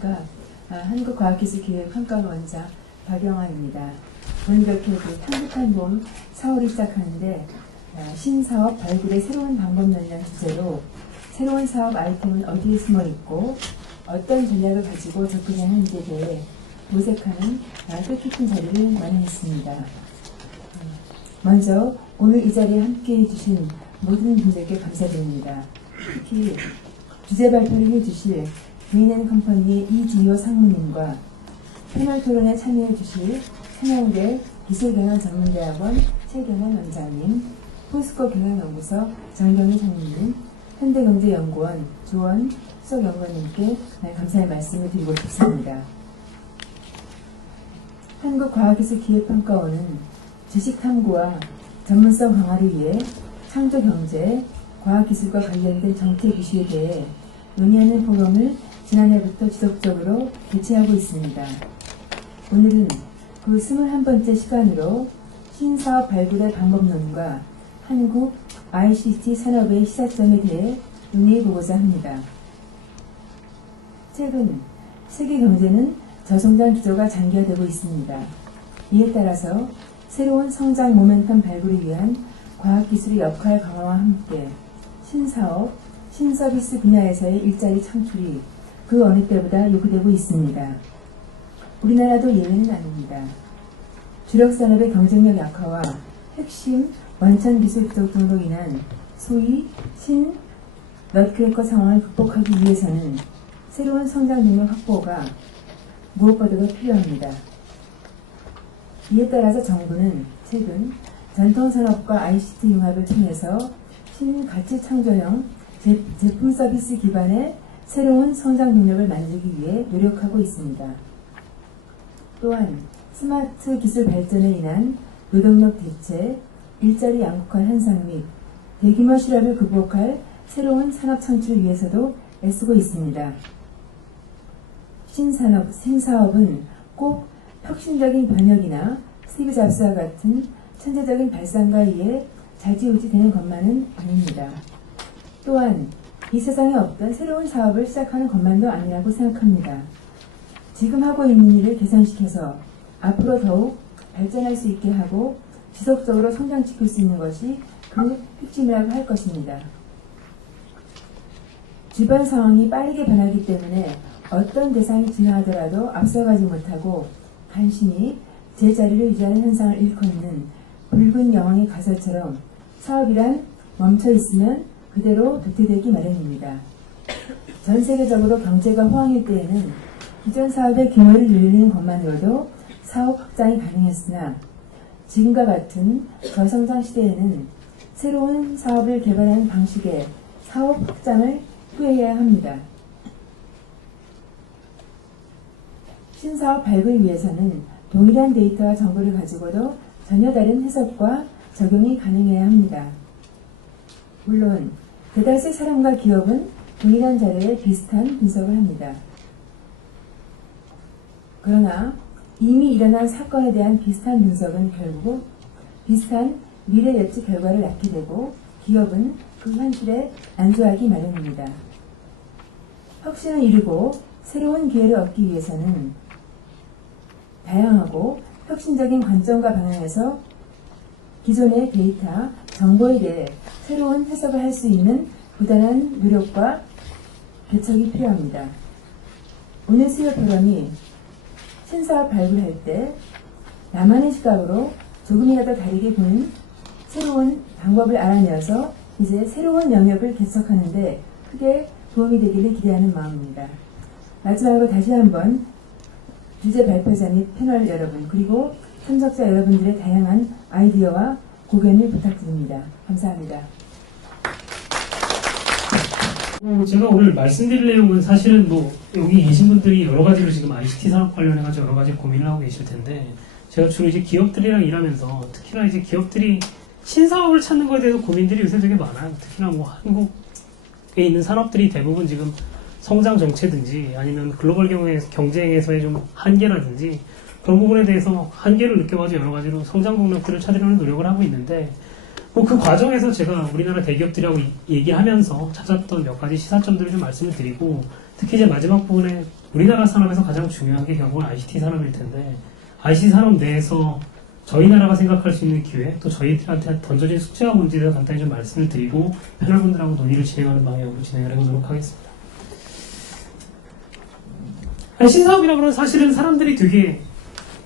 안녕하십니까. 한국과학기술기획평가원장 박영환입니다. 오늘 이렇게 향긋한 봄 4월이 시작하는데 신사업 발굴의 새로운 방법론이라는 주제로 새로운 사업 아이템은 어디에 숨어 있고 어떤 전략을 가지고 접근하는지에 대해 모색하는 뜻깊은 자리를 마련했습니다. 먼저 오늘 이 자리에 함께해 주신 모든 분들께 감사드립니다. 특히 주제 발표를 해주실 V&N컴퍼니의 이지효 상무님과 패널 토론에 참여해 주실 한양대 기술경영전문대학원 최경환 원장님, 포스코 경영연구소 정경희 상무님, 현대경제연구원 조원 수석연구원님께 감사의 말씀을 드리고 싶습니다. 한국과학기술기획평가원은 지식탐구와 전문성 강화를 위해 창조경제, 과학기술과 관련된 정책 이슈에 대해 논의하는 포럼을 지난해부터 지속적으로 개최하고 있습니다. 오늘은 그 21번째 시간으로 신사업 발굴의 방법론과 한국 ICT 산업의 시사점에 대해 논의해보고자 합니다. 최근 세계 경제는 저성장 기조가 장기화되고 있습니다. 이에 따라서 새로운 성장 모멘텀 발굴을 위한 과학기술의 역할 강화와 함께 신사업, 신서비스 분야에서의 일자리 창출이 그 어느 때보다 요구되고 있습니다. 우리나라도 예외는 아닙니다. 주력산업의 경쟁력 약화와 핵심 원천기술 부족 등으로 인한 소위 넛크래커 상황을 극복하기 위해서는 새로운 성장 능력 확보가 무엇보다도 필요합니다. 이에 따라서 정부는 최근 전통산업과 ICT 융합을 통해서 신가치 창조형 제품 서비스 기반의 새로운 성장 능력을 만들기 위해 노력하고 있습니다. 또한 스마트 기술 발전에 인한 노동력 대체, 일자리 양극화 현상 및 대규모 실업을 극복할 새로운 산업 창출을 위해서도 애쓰고 있습니다. 신산업, 신사업은 꼭 혁신적인 번역이나 스티브 잡스와 같은 천재적인 발상가에 의해 좌지우지되는 것만은 아닙니다. 또한 이 세상에 없던 새로운 사업을 시작하는 것만도 아니라고 생각합니다. 지금 하고 있는 일을 개선시켜서 앞으로 더욱 발전할 수 있게 하고 지속적으로 성장시킬 수 있는 것이 그 핵심이라고 할 것입니다. 주변 상황이 빠르게 변하기 때문에 어떤 대상이 진화하더라도 앞서가지 못하고 간신히 제자리를 유지하는 현상을 일컫는 붉은 여왕의 가설처럼 사업이란 멈춰 있으면 그대로 도태되기 마련입니다. 전 세계적으로 경제가 호황일 때에는 기존 사업의 규모를 늘리는 것만으로도 사업 확장이 가능했으나 지금과 같은 저성장 시대에는 새로운 사업을 개발하는 방식의 사업 확장을 후회해야 합니다. 신사업 발굴을 위해서는 동일한 데이터와 정보를 가지고도 전혀 다른 해석과 적용이 가능해야 합니다. 물론 대다수의 사람과 기업은 동일한 자료에 비슷한 분석을 합니다. 그러나 이미 일어난 사건에 대한 비슷한 분석은 결국 비슷한 미래 예측 결과를 낳게 되고 기업은 그 현실에 안주하기 마련입니다. 혁신을 이루고 새로운 기회를 얻기 위해서는 다양하고 혁신적인 관점과 방향에서 기존의 데이터, 정보에 대해 새로운 해석을 할 수 있는 부단한 노력과 개척이 필요합니다. 오늘 수요 토론이 신사업 발굴할 때 나만의 시각으로 조금이라도 다르게 보는 새로운 방법을 알아내어서 이제 새로운 영역을 개척하는 데 크게 도움이 되기를 기대하는 마음입니다. 마지막으로 다시 한번 주제 발표자 및 패널 여러분 그리고 참석자 여러분들의 다양한 아이디어와 고견을 부탁드립니다. 감사합니다. 제가 오늘 말씀드릴 내용은 사실은 여기 계신 분들이 여러 가지로 지금 ICT 산업 관련해가지고 여러 가지 고민을 하고 계실 텐데 제가 주로 이제 기업들이랑 일하면서 특히나 이제 기업들이 신사업을 찾는 것에 대해서 고민들이 요새 되게 많아요. 특히나 한국에 있는 산업들이 대부분 지금 성장 정체든지 아니면 글로벌 경쟁에서의 좀 한계라든지 그런 부분에 대해서 한계를 느껴가지고 여러 가지로 성장 동력들을 찾으려는 노력을 하고 있는데 그 과정에서 제가 우리나라 대기업들하고 얘기하면서 찾았던 몇 가지 시사점들을 좀 말씀을 드리고 특히 이제 마지막 부분에 우리나라 산업에서 가장 중요한 게 결국은 ICT 산업일 텐데 ICT 산업 내에서 저희 나라가 생각할 수 있는 기회, 또 저희들한테 던져진 숙제와 문제에 대해서 간단히 좀 말씀을 드리고 패널분들하고 논의를 진행하는 방향으로 진행을 해보도록 하겠습니다. 신사업이라 그러면 사실은 사람들이 되게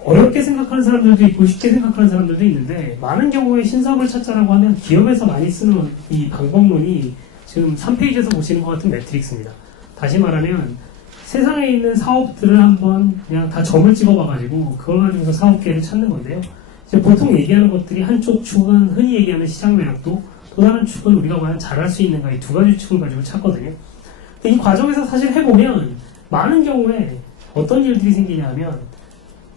어렵게 생각하는 사람들도 있고 쉽게 생각하는 사람들도 있는데 많은 경우에 신사업을 찾자라고 하면 기업에서 많이 쓰는 이 방법론이 지금 3페이지에서 보시는 것 같은 매트릭스입니다. 다시 말하면 세상에 있는 사업들을 한번 그냥 다 점을 찍어봐가지고 그걸 가지고서 사업계를 찾는 건데요. 이제 보통 얘기하는 것들이 한쪽 축은 흔히 얘기하는 시장 매력도, 또 다른 축은 우리가 과연 잘할 수 있는가, 이 두 가지 축을 가지고 찾거든요. 근데 이 과정에서 사실 해보면 많은 경우에 어떤 일들이 생기냐면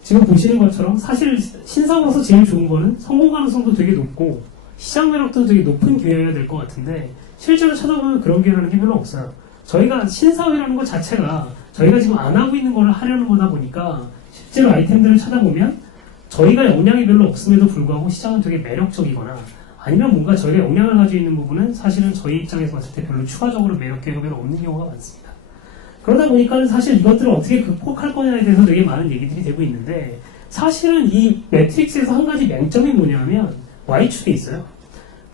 지금 보시는 것처럼 사실 신사업으로서 제일 좋은 거는 성공 가능성도 되게 높고 시장 매력도 되게 높은 기회여야 될 것 같은데 실제로 찾아보면 그런 기회라는 게 별로 없어요. 저희가 신사업이라는 것 자체가 저희가 지금 안 하고 있는 거를 하려는 거다 보니까 실제로 아이템들을 찾아보면 저희가 역량이 별로 없음에도 불구하고 시장은 되게 매력적이거나 아니면 뭔가 저희가 역량을 가지고 있는 부분은 사실은 저희 입장에서 봤을 때 별로 추가적으로 매력적이 별로 없는 경우가 많습니다. 그러다 보니까 사실 이것들을 어떻게 극복할 거냐에 대해서 되게 많은 얘기들이 되고 있는데 사실은 이 매트릭스에서 한 가지 맹점이 뭐냐면 Y축에 있어요.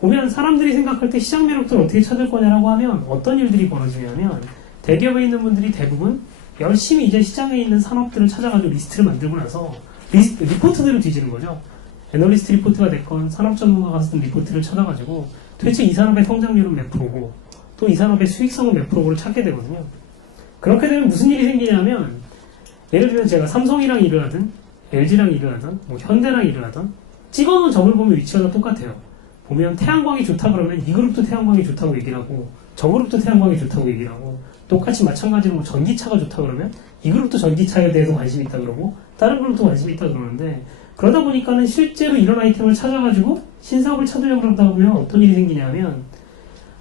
보면 사람들이 생각할 때 시장 매력들을 어떻게 찾을 거냐라고 하면 어떤 일들이 벌어지냐면 대기업에 있는 분들이 대부분 열심히 이제 시장에 있는 산업들을 찾아가지고 리스트를 만들고 나서 리포트들을 뒤지는 거죠. 애널리스트 리포트가 됐건 산업 전문가가 쓴 리포트를 찾아가지고 도대체 이 산업의 성장률은 몇 프로고 또 이 산업의 수익성은 몇 프로를 찾게 되거든요. 그렇게 되면 무슨 일이 생기냐면 예를 들면 제가 삼성이랑 일을 하든 LG랑 일을 하든 뭐 현대랑 일을 하든 찍어놓은 점을 보면 위치가 다 똑같아요. 보면 태양광이 좋다 그러면 이 그룹도 태양광이 좋다고 얘기를 하고 저 그룹도 태양광이 좋다고 얘기를 하고 똑같이 마찬가지로 뭐 전기차가 좋다 그러면 이 그룹도 전기차에 대해서 관심이 있다 그러고 다른 그룹도 관심이 있다 그러는데 그러다 보니까는 실제로 이런 아이템을 찾아가지고 신사업을 찾으려고 그러다 보면 어떤 일이 생기냐면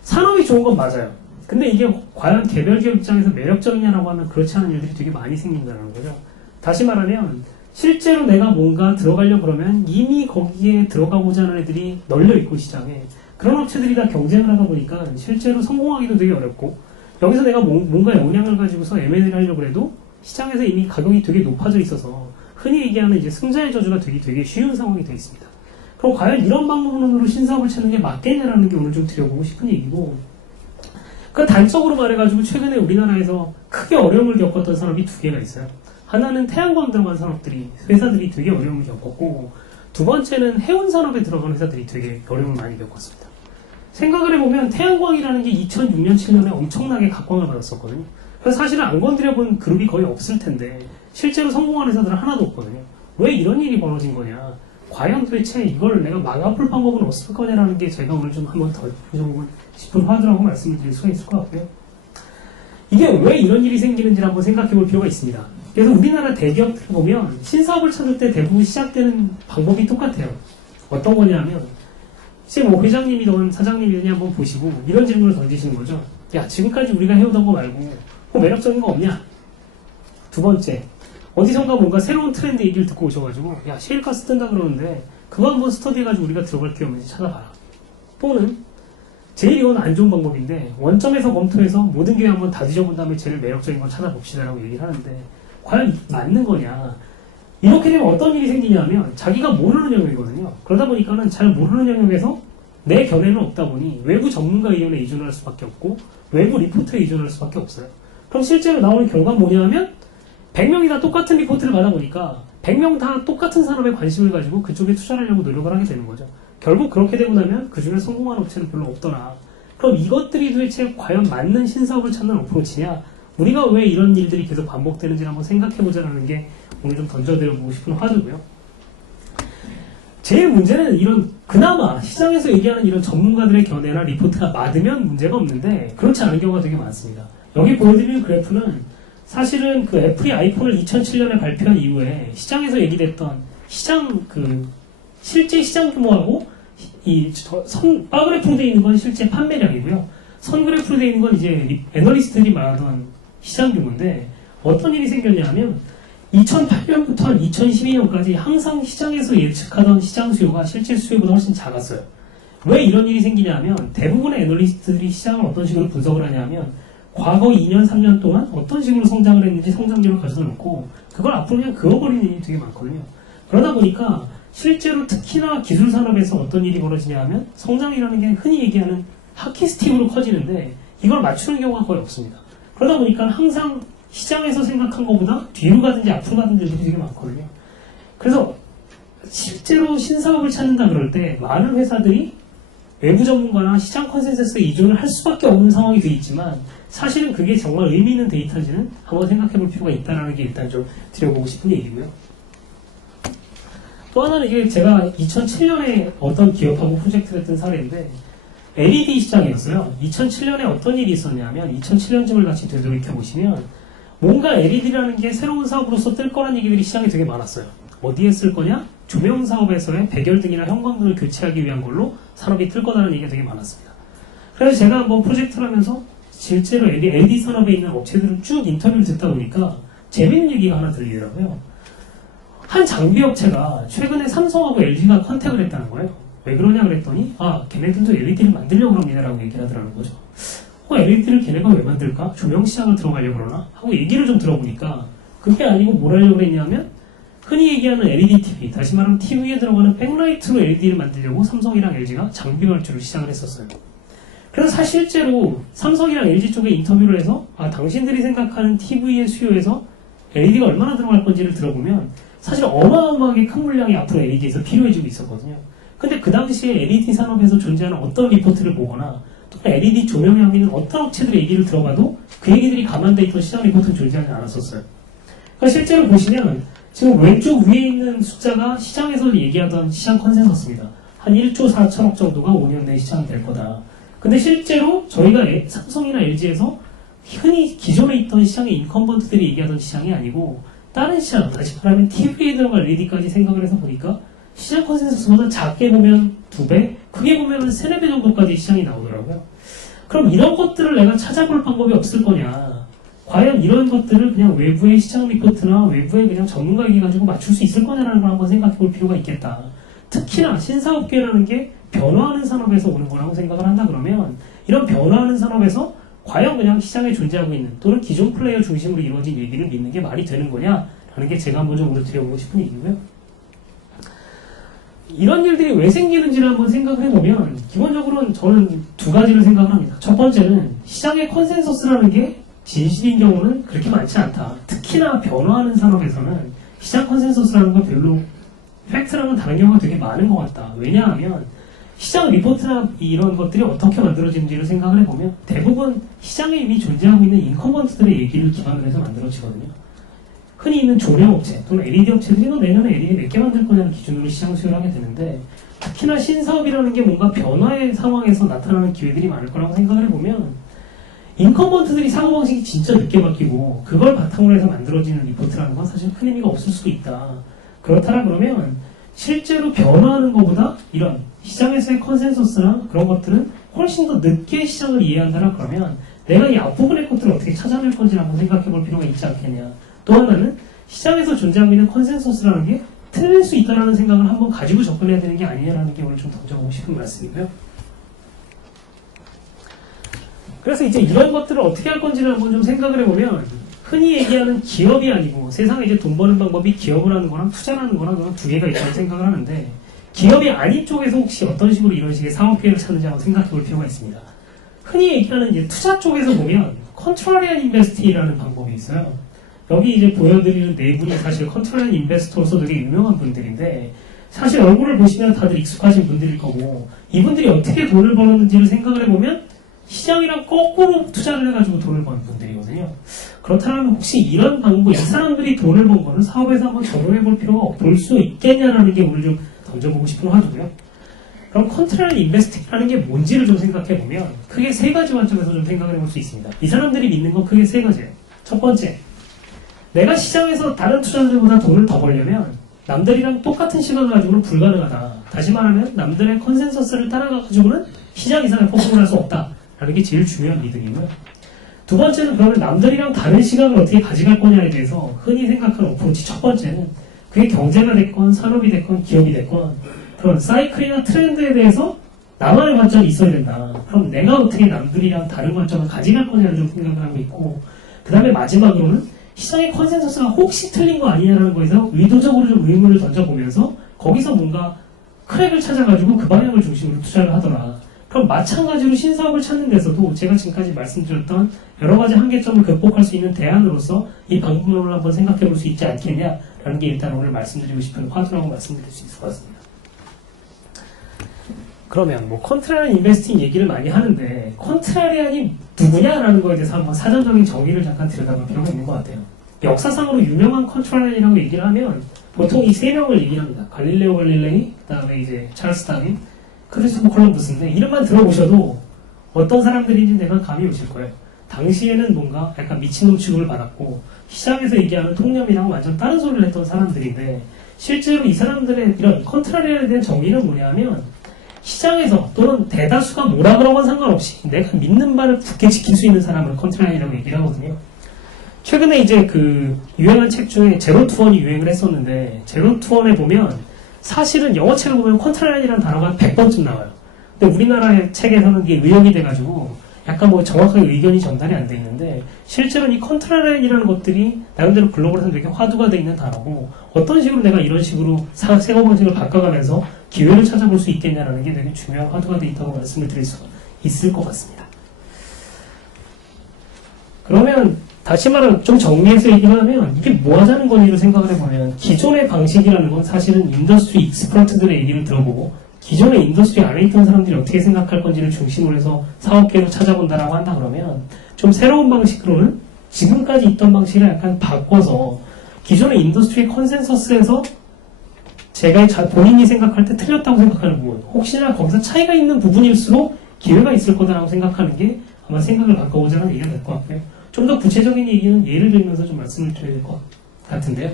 산업이 좋은 건 맞아요. 근데 이게 과연 개별 기업 입장에서 매력적이냐라고 하면 그렇지 않은 일들이 되게 많이 생긴다는 거죠. 다시 말하면 실제로 내가 뭔가 들어가려고 그러면 이미 거기에 들어가고자 하는 애들이 널려있고 시장에 그런 업체들이 다 경쟁을 하다 보니까 실제로 성공하기도 되게 어렵고 여기서 내가 뭔가 역량을 가지고서 M&A를 하려고 해도 시장에서 이미 가격이 되게 높아져 있어서 흔히 얘기하는 이제 승자의 저주가 되게 쉬운 상황이 되어 있습니다. 그럼 과연 이런 방법론으로 신사업을 찾는 게 맞겠냐라는 게 오늘 좀 드려보고 싶은 얘기고 그 단적으로 말해가지고 최근에 우리나라에서 크게 어려움을 겪었던 산업이 두 개가 있어요. 하나는 태양광 들어간 회사들이 되게 어려움을 겪었고 두 번째는 해운 산업에 들어간 회사들이 되게 어려움을 많이 겪었습니다. 생각을 해보면 태양광이라는 게 2006년, 7년에 엄청나게 각광을 받았었거든요. 그래서 사실은 안 건드려본 그룹이 거의 없을 텐데 실제로 성공한 회사들은 하나도 없거든요. 왜 이런 일이 벌어진 거냐? 과연 도대체 이걸 내가 막아볼 방법은 없을 거냐라는 게 제가 오늘 좀 한번 더 10분 화두라고 말씀을 드릴 수가 있을 것 같고요. 이게 왜 이런 일이 생기는지를 한번 생각해 볼 필요가 있습니다. 그래서 우리나라 대기업들 보면 신사업을 찾을 때 대부분 시작되는 방법이 똑같아요. 어떤 거냐면 혹시 뭐 회장님이든 사장님이든 한번 보시고 이런 질문을 던지시는 거죠. 야, 지금까지 우리가 해오던 거 말고 뭐 매력적인 거 없냐? 두 번째, 어디선가 뭔가 새로운 트렌드 얘기를 듣고 오셔가지고 야, 셰일가스 뜬다 그러는데 그거 한번 스터디해가지고 우리가 들어갈 게 없는지 찾아봐라. 또는 제일 이건 안 좋은 방법인데 원점에서 검토해서 모든 게 한번 다 뒤져본 다음에 제일 매력적인 걸 찾아봅시다라고 얘기를 하는데 과연 맞는 거냐? 이렇게 되면 어떤 일이 생기냐면 자기가 모르는 영역이거든요. 그러다 보니까는 잘 모르는 영역에서 내 견해는 없다 보니 외부 전문가 의견에 의존할 수밖에 없고 외부 리포트에 의존할 수밖에 없어요. 그럼 실제로 나오는 결과는 뭐냐면 100명이 다 똑같은 리포트를 받아보니까 100명 다 똑같은 산업에 관심을 가지고 그쪽에 투자를 하려고 노력을 하게 되는 거죠. 결국 그렇게 되고 나면 그 중에 성공한 업체는 별로 없더라. 그럼 이것들이 도대체 과연 맞는 신사업을 찾는 어프로치냐? 우리가 왜 이런 일들이 계속 반복되는지 한번 생각해보자라는 게 오늘 좀 던져드려보고 싶은 화두고요. 제일 문제는 이런 그나마 시장에서 얘기하는 이런 전문가들의 견해나 리포트가 맞으면 문제가 없는데 그렇지 않은 경우가 되게 많습니다. 여기 보여드리는 그래프는 사실은 그 애플이 아이폰을 2007년에 발표한 이후에 시장에서 얘기됐던 실제 시장 규모하고 바 그래프로 되어 있는 건 실제 판매량이고요. 선 그래프로 되어 있는 건 이제 애널리스트들이 말하던 시장 규모인데 어떤 일이 생겼냐면 2008년부터 2012년까지 항상 시장에서 예측하던 시장 수요가 실제 수요보다 훨씬 작았어요. 왜 이런 일이 생기냐면 대부분의 애널리스트들이 시장을 어떤 식으로 분석을 하냐면 과거 2년, 3년 동안 어떤 식으로 성장을 했는지 성장률을 가져다 놓고 그걸 앞으로 그냥 그어버리는 일이 되게 많거든요. 그러다 보니까 실제로 특히나 기술 산업에서 어떤 일이 벌어지냐 하면 성장이라는 게 흔히 얘기하는 하키스틱으로 커지는데 이걸 맞추는 경우가 거의 없습니다. 그러다 보니까 항상 시장에서 생각한 것보다 뒤로 가든지 앞으로 가든지 일들이 되게 많거든요. 그래서 실제로 신사업을 찾는다 그럴 때 많은 회사들이 외부 전문가나 시장 컨센서스에 의존을 할 수밖에 없는 상황이 돼 있지만 사실은 그게 정말 의미 있는 데이터인지는 한번 생각해 볼 필요가 있다는 게 일단 좀 드려보고 싶은 얘기고요. 또 하나는 이게 제가 2007년에 어떤 기업하고 프로젝트를 했던 사례인데 LED 시장이었어요. 2007년에 어떤 일이 있었냐면 2007년쯤을 같이 되돌이켜 보시면 뭔가 LED라는 게 새로운 사업으로서 뜰 거란 얘기들이 시장에 되게 많았어요. 어디에 쓸 거냐? 조명 사업에서의 백열등이나 형광등을 교체하기 위한 걸로 산업이 뜰 거다라는 얘기가 되게 많았습니다. 그래서 제가 한번 프로젝트를 하면서 실제로 LED 산업에 있는 업체들을 쭉 인터뷰를 듣다 보니까 재밌는 얘기가 하나 들리더라고요. 한 장비 업체가 최근에 삼성하고 LG가 컨택을 했다는 거예요. 왜 그러냐 그랬더니 걔네들도 LED를 만들려고 합니다 라고 얘기를 하더라는 거죠. LED를 걔네가 왜 만들까? 조명 시장을 들어가려고 그러나? 하고 얘기를 좀 들어보니까 그게 아니고 뭘 하려고 그랬냐면 흔히 얘기하는 LED TV, 다시 말하면 TV에 들어가는 백라이트로 LED를 만들려고 삼성이랑 LG가 장비 발주를 시작을 했었어요. 그래서 실제로 삼성이랑 LG 쪽에 인터뷰를 해서 당신들이 생각하는 TV의 수요에서 LED가 얼마나 들어갈 건지를 들어보면 사실 어마어마하게 큰 물량이 앞으로 LED에서 필요해지고 있었거든요. 근데 그 당시에 LED 산업에서 존재하는 어떤 리포트를 보거나 또 LED 조명에 하는 어떤 업체들의 얘기를 들어봐도 그 얘기들이 감안되어 있던 시장 리포트는 존재하지 않았었어요. 그러니까 실제로 보시면 지금 왼쪽 위에 있는 숫자가 시장에서 얘기하던 시장 컨센서스입니다. 한 1조 4천억 정도가 5년 내에 시장이 될 거다. 근데 실제로 저희가 삼성이나 LG에서 흔히 기존에 있던 시장의 인컴번트들이 얘기하던 시장이 아니고 다른 시장, 다시 말하면 TV에 들어갈 LED까지 생각을 해서 보니까 시장 컨센서스보다 작게 보면 2배, 크게 보면 3, 4배 정도까지 시장이 나오더라고요. 그럼 이런 것들을 내가 찾아볼 방법이 없을 거냐? 과연 이런 것들을 그냥 외부의 시장 리포트나 외부의 그냥 전문가 얘기 가지고 맞출 수 있을 거냐라는 걸 한번 생각해 볼 필요가 있겠다. 특히나 신사업계라는 게 변화하는 산업에서 오는 거라고 생각을 한다 그러면 이런 변화하는 산업에서 과연 그냥 시장에 존재하고 있는 또는 기존 플레이어 중심으로 이루어진 얘기를 믿는 게 말이 되는 거냐라는 게 제가 먼저 오늘 드려보고 싶은 얘기고요. 이런 일들이 왜 생기는지를 한번 생각을 해보면 기본적으로는 저는 두 가지를 생각을 합니다. 첫 번째는 시장의 컨센서스라는 게 진실인 경우는 그렇게 많지 않다. 특히나 변화하는 산업에서는 시장 컨센서스라는 건 별로 팩트랑은 다른 경우가 되게 많은 것 같다. 왜냐하면 시장 리포트나 이런 것들이 어떻게 만들어지는지를 생각을 해보면 대부분 시장에 이미 존재하고 있는 인컴번트들의 얘기를 기반으로 해서 만들어지거든요. 흔히 있는 조명업체 또는 LED 업체들이 내년에 LED 몇 개 만들 거냐는 기준으로 시장 수요를 하게 되는데 특히나 신사업이라는 게 뭔가 변화의 상황에서 나타나는 기회들이 많을 거라고 생각을 해보면 인컴번트들이 사고방식이 진짜 늦게 바뀌고 그걸 바탕으로 해서 만들어지는 리포트라는 건 사실 큰 의미가 없을 수도 있다. 그렇다라 그러면 실제로 변화하는 것보다 이런 시장에서의 컨센서스나 그런 것들은 훨씬 더 늦게 시장을 이해한다라 그러면 내가 이 앞부분의 것들을 어떻게 찾아낼 건지 한번 생각해 볼 필요가 있지 않겠냐. 또 하나는 시장에서 존재하고 있는 컨센서스라는 게 틀릴 수 있다는 생각을 한번 가지고 접근해야 되는 게 아니냐라는 게 오늘 좀 던져보고 싶은 말씀이고요. 그래서 이제 이런 것들을 어떻게 할 건지를 한번 좀 생각을 해보면 흔히 얘기하는 기업이 아니고 세상에 이제 돈 버는 방법이 기업을 하는 거랑 투자를 하는 거랑 그런 두 개가 있다고 생각을 하는데 기업이 아닌 쪽에서 혹시 어떤 식으로 이런 식의 사업 계획을 찾는지 한번 생각해 볼 필요가 있습니다. 흔히 얘기하는 이제 투자 쪽에서 보면 컨트롤리안 인베스티라는 방법이 있어요. 여기 이제 보여드리는 네 분이 사실 컨트롤리안 인베스터로서 되게 유명한 분들인데 사실 얼굴을 보시면 다들 익숙하신 분들일 거고 이분들이 어떻게 돈을 벌었는지를 생각을 해보면 시장이랑 거꾸로 투자를 해가지고 돈을 버는 분들이거든요. 그렇다면 혹시 이런 방법, 이 사람들이 돈을 번 거는 사업에서 한번 적용해 볼 필요가 볼 수 있겠냐라는 게 오늘 좀 던져보고 싶은 화두고요. 그럼 컨트롤 인베스팅이라는 게 뭔지를 좀 생각해 보면 크게 세 가지 관점에서 좀 생각을 해볼 수 있습니다. 이 사람들이 믿는 건 크게 세 가지예요. 첫 번째, 내가 시장에서 다른 투자자들보다 돈을 더 벌려면 남들이랑 똑같은 시각을 가지고는 불가능하다. 다시 말하면 남들의 컨센서스를 따라가가지고는 시장 이상의 퍼포먼스를 할 수 없다라는 게 제일 중요한 믿음이고요. 두 번째는 그러면 남들이랑 다른 시각을 어떻게 가져갈 거냐에 대해서 흔히 생각하는 어프로치 첫 번째는 그게 경제가 됐건 산업이 됐건 기업이 됐건 그런 사이클이나 트렌드에 대해서 나만의 관점이 있어야 된다. 그럼 내가 어떻게 남들이랑 다른 관점을 가져갈 거냐를 좀 생각을 하고 있고, 그 다음에 마지막으로는 시장의 컨센서스가 혹시 틀린 거 아니냐라는 거에서 의도적으로 좀 의문을 던져보면서 거기서 뭔가 크랙을 찾아가지고 그 방향을 중심으로 투자를 하더라. 그럼 마찬가지로 신사업을 찾는 데서도 제가 지금까지 말씀드렸던 여러 가지 한계점을 극복할 수 있는 대안으로서 이 방법론을 한번 생각해 볼 수 있지 않겠냐라는 게 일단 오늘 말씀드리고 싶은 화두라고 말씀드릴 수 있을 것 같습니다. 그러면 뭐 컨트라리안 인베스팅 얘기를 많이 하는데 컨트라리안이 누구냐라는 거에 대해서 한번 사전적인 정의를 잠깐 들여다볼 필요가 있는 것 같아요. 역사상으로 유명한 컨트라리안이라고 얘기를 하면 보통 이 세 명을 얘기를 합니다. 갈릴레오 갈릴레이, 그 다음에 이제 찰스 다윈, 크리스토퍼 콜럼버스인데 이름만 들어보셔도 어떤 사람들인지 내가 감이 오실 거예요. 당시에는 뭔가 약간 미친놈 취급을 받았고 시장에서 얘기하는 통념이랑 완전 다른 소리를 했던 사람들인데 실제로 이 사람들의 이런 컨트라리안에 대한 정의는 뭐냐면 시장에서 또는 대다수가 뭐라 그런 건 상관없이 내가 믿는 바를 굳게 지킬 수 있는 사람을 컨트라리안이라고 얘기를 하거든요. 최근에 이제 그 유행한 책 중에 제로 투원이 유행을 했었는데 제로 투원에 보면 사실은 영어책을 보면 컨트라리안이라는 단어가 100번쯤 나와요. 근데 우리나라의 책에서는 이게 의역이 돼가지고 약간 뭐 정확하게 의견이 전달이 안 돼 있는데 실제로는 이 컨트라리안이라는 것들이 나름대로 글로벌에서 되게 화두가 돼 있는 단어고 어떤 식으로 내가 이런 식으로 사고방식을 바꿔가면서 기회를 찾아볼 수 있겠냐라는 게 되게 중요한 화두가 돼 있다고 말씀을 드릴 수 있을 것 같습니다. 그러면 다시 말하면 좀 정리해서 얘기를 하면 이게 뭐 하자는 건지를 생각을 해보면 기존의 방식이라는 건 사실은 인더스트리 익스퍼트들의 얘기를 들어보고 기존의 인더스트리 안에 있던 사람들이 어떻게 생각할 건지를 중심으로 해서 사업계획을 찾아본다라고 한다 그러면 좀 새로운 방식으로는 지금까지 있던 방식을 약간 바꿔서 기존의 인더스트리 컨센서스에서 제가 본인이 생각할 때 틀렸다고 생각하는 부분 혹시나 거기서 차이가 있는 부분일수록 기회가 있을 거다라고 생각하는 게 아마 생각을 바꿔보자는 얘기가 될 것 같고요. 좀 더 구체적인 얘기는 예를 들면서 좀 말씀을 드려야 될 것 같은데요.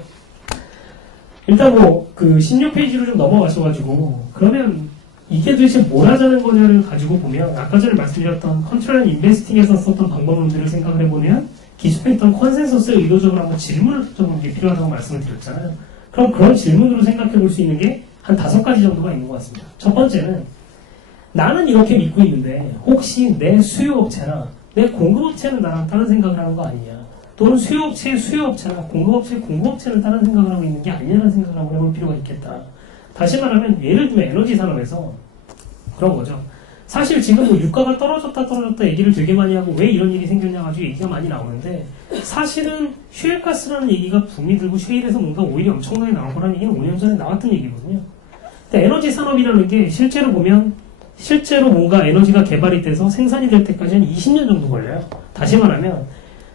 일단 그 16페이지로 좀 넘어가셔가지고 그러면 이게 도대체 뭘 하자는 거냐를 가지고 보면 아까 전에 말씀드렸던 컨트롤 인베스팅에서 썼던 방법론들을 생각을 해보면 기존에 있던 컨센서스를 의도적으로 한번 질문을 던져보는 게 필요하다고 말씀을 드렸잖아요. 그럼 그런 질문으로 생각해 볼 수 있는 게 한 5가지 정도가 있는 것 같습니다. 첫 번째는 나는 이렇게 믿고 있는데 혹시 내 수요업체나 내 공급업체는 나랑 다른 생각을 하는 거 아니냐, 또는 수요업체의 수요업체나 공급업체의 공급업체는 다른 생각을 하고 있는 게 아니냐는 생각을 한번 해볼 필요가 있겠다. 다시 말하면 예를 들면 에너지 산업에서 그런 거죠. 사실 지금 뭐 유가가 떨어졌다 얘기를 되게 많이 하고 왜 이런 일이 생겼냐 가지고 얘기가 많이 나오는데 사실은 슈엘가스라는 얘기가 붐이 들고 슈엘에서 뭔가 오일이 엄청나게 나올 거라는 얘기는 5년 전에 나왔던 얘기거든요. 근데 에너지 산업이라는 게 실제로 보면 실제로 뭔가 에너지가 개발이 돼서 생산이 될 때까지 한 20년 정도 걸려요. 다시 말하면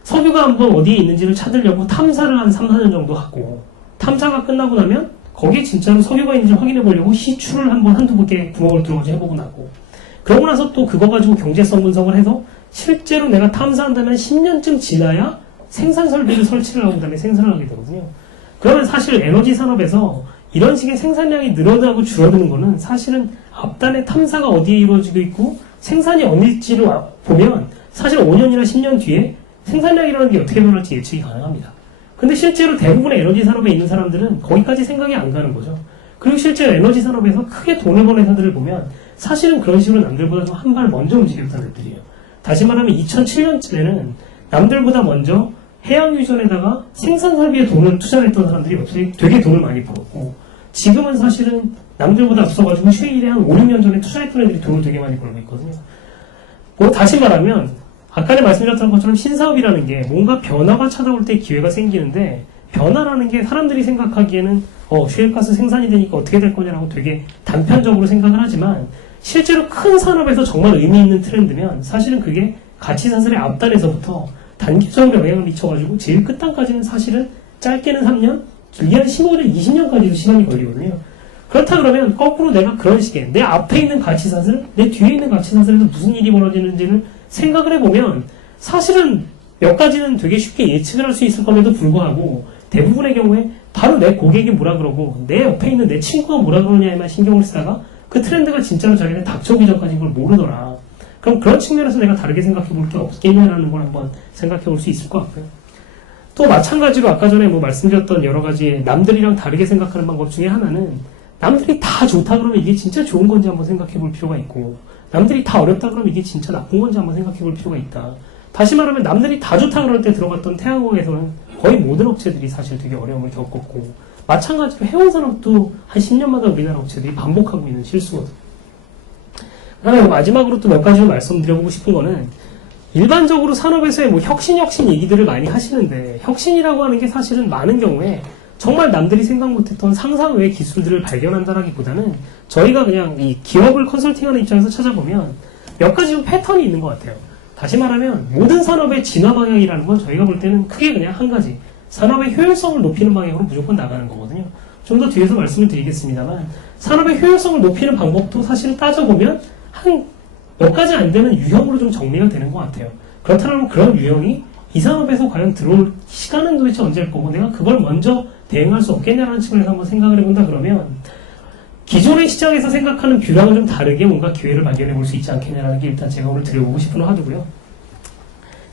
석유가 한번 어디에 있는지를 찾으려고 탐사를 한 3, 4년 정도 하고 탐사가 끝나고 나면 거기에 진짜로 석유가 있는지 확인해 보려고 시추를 한번 한두 개 구멍을 들어가서 해보고 나고 그러고 나서 또 그거 가지고 경제성 분석을 해서 실제로 내가 탐사한다면 10년쯤 지나야 생산 설비를 설치를 하고 그다음에 생산을 하게 되거든요. 그러면 사실 에너지 산업에서 이런 식의 생산량이 늘어나고 줄어드는 거는 사실은 앞단의 탐사가 어디에 이루어지고 있고 생산이 어디일지를 보면 사실 5년이나 10년 뒤에 생산량이라는 게 어떻게 변할지 예측이 가능합니다. 근데 실제로 대부분의 에너지 산업에 있는 사람들은 거기까지 생각이 안 가는 거죠. 그리고 실제로 에너지 산업에서 크게 돈을 버는 회사들을 보면 사실은 그런 식으로 남들보다 좀 한 발 먼저 움직였던 애들이에요. 다시 말하면 2007년쯤에는 남들보다 먼저 해양 유전에다가 생산 설비에 돈을 투자했던 사람들이 되게 돈을 많이 벌었고 지금은 사실은 남들보다 앞서가지고 쉐일에 한 5, 6년 전에 투자했던 애들이 돈을 되게 많이 벌고 있거든요. 다시 말하면 아까 말씀드렸던 것처럼 신사업이라는 게 뭔가 변화가 찾아올 때 기회가 생기는데 변화라는 게 사람들이 생각하기에는 쉐일가스 생산이 되니까 어떻게 될 거냐라고 되게 단편적으로 생각을 하지만 실제로 큰 산업에서 정말 의미 있는 트렌드면 사실은 그게 가치사슬의 앞단에서부터 단기적으로 영향을 미쳐가지고 제일 끝단까지는 사실은 짧게는 3년, 길게는 15년, 20년까지도 시간이 걸리거든요. 그렇다 그러면 거꾸로 내가 그런 식의 내 앞에 있는 가치사슬, 내 뒤에 있는 가치사슬에서 무슨 일이 벌어지는지를 생각을 해보면 사실은 몇 가지는 되게 쉽게 예측을 할 수 있을 것에도 불구하고 대부분의 경우에 바로 내 고객이 뭐라 그러고 내 옆에 있는 내 친구가 뭐라 그러냐에만 신경을 쓰다가 그 트렌드가 진짜로 자기네 닥쳐오기 전까지 그걸 모르더라. 그럼 그런 측면에서 내가 다르게 생각해 볼 게 없겠냐라는 걸 한번 생각해 볼 수 있을 것 같고요. 또 마찬가지로 아까 전에 말씀드렸던 여러 가지 남들이랑 다르게 생각하는 방법 중에 하나는 남들이 다 좋다 그러면 이게 진짜 좋은 건지 한번 생각해 볼 필요가 있고, 남들이 다 어렵다 그러면 이게 진짜 나쁜 건지 한번 생각해 볼 필요가 있다. 다시 말하면 남들이 다 좋다 그럴 때 들어갔던 태양광에서는 거의 모든 업체들이 사실 되게 어려움을 겪었고, 마찬가지로 해운산업도 한 10년마다 우리나라 업체들이 반복하고 있는 실수거든요. 그 다음에 마지막으로 또 몇 가지를 말씀드려보고 싶은 거는, 일반적으로 산업에서의 뭐 혁신 얘기들을 많이 하시는데, 혁신이라고 하는 게 사실은 많은 경우에 정말 남들이 생각 못했던 상상 외의 기술들을 발견한다라기보다는 저희가 그냥 이 기업을 컨설팅하는 입장에서 찾아보면 몇 가지 좀 패턴이 있는 것 같아요. 다시 말하면 모든 산업의 진화 방향이라는 건 저희가 볼 때는 크게 그냥 한 가지, 산업의 효율성을 높이는 방향으로 무조건 나가는 거거든요. 좀 더 뒤에서 말씀을 드리겠습니다만, 산업의 효율성을 높이는 방법도 사실 따져보면 한 몇 가지 안 되는 유형으로 좀 정리가 되는 것 같아요. 그렇다면 그런 유형이 이 산업에서 과연 들어올 시간은 도대체 언제일 거고, 내가 그걸 먼저 대응할 수 없겠냐라는 측면에서 한번 생각을 해본다 그러면, 기존의 시장에서 생각하는 뷰랑은 좀 다르게 뭔가 기회를 발견해 볼 수 있지 않겠냐라는 게 일단 제가 오늘 드려보고 싶은 화두고요.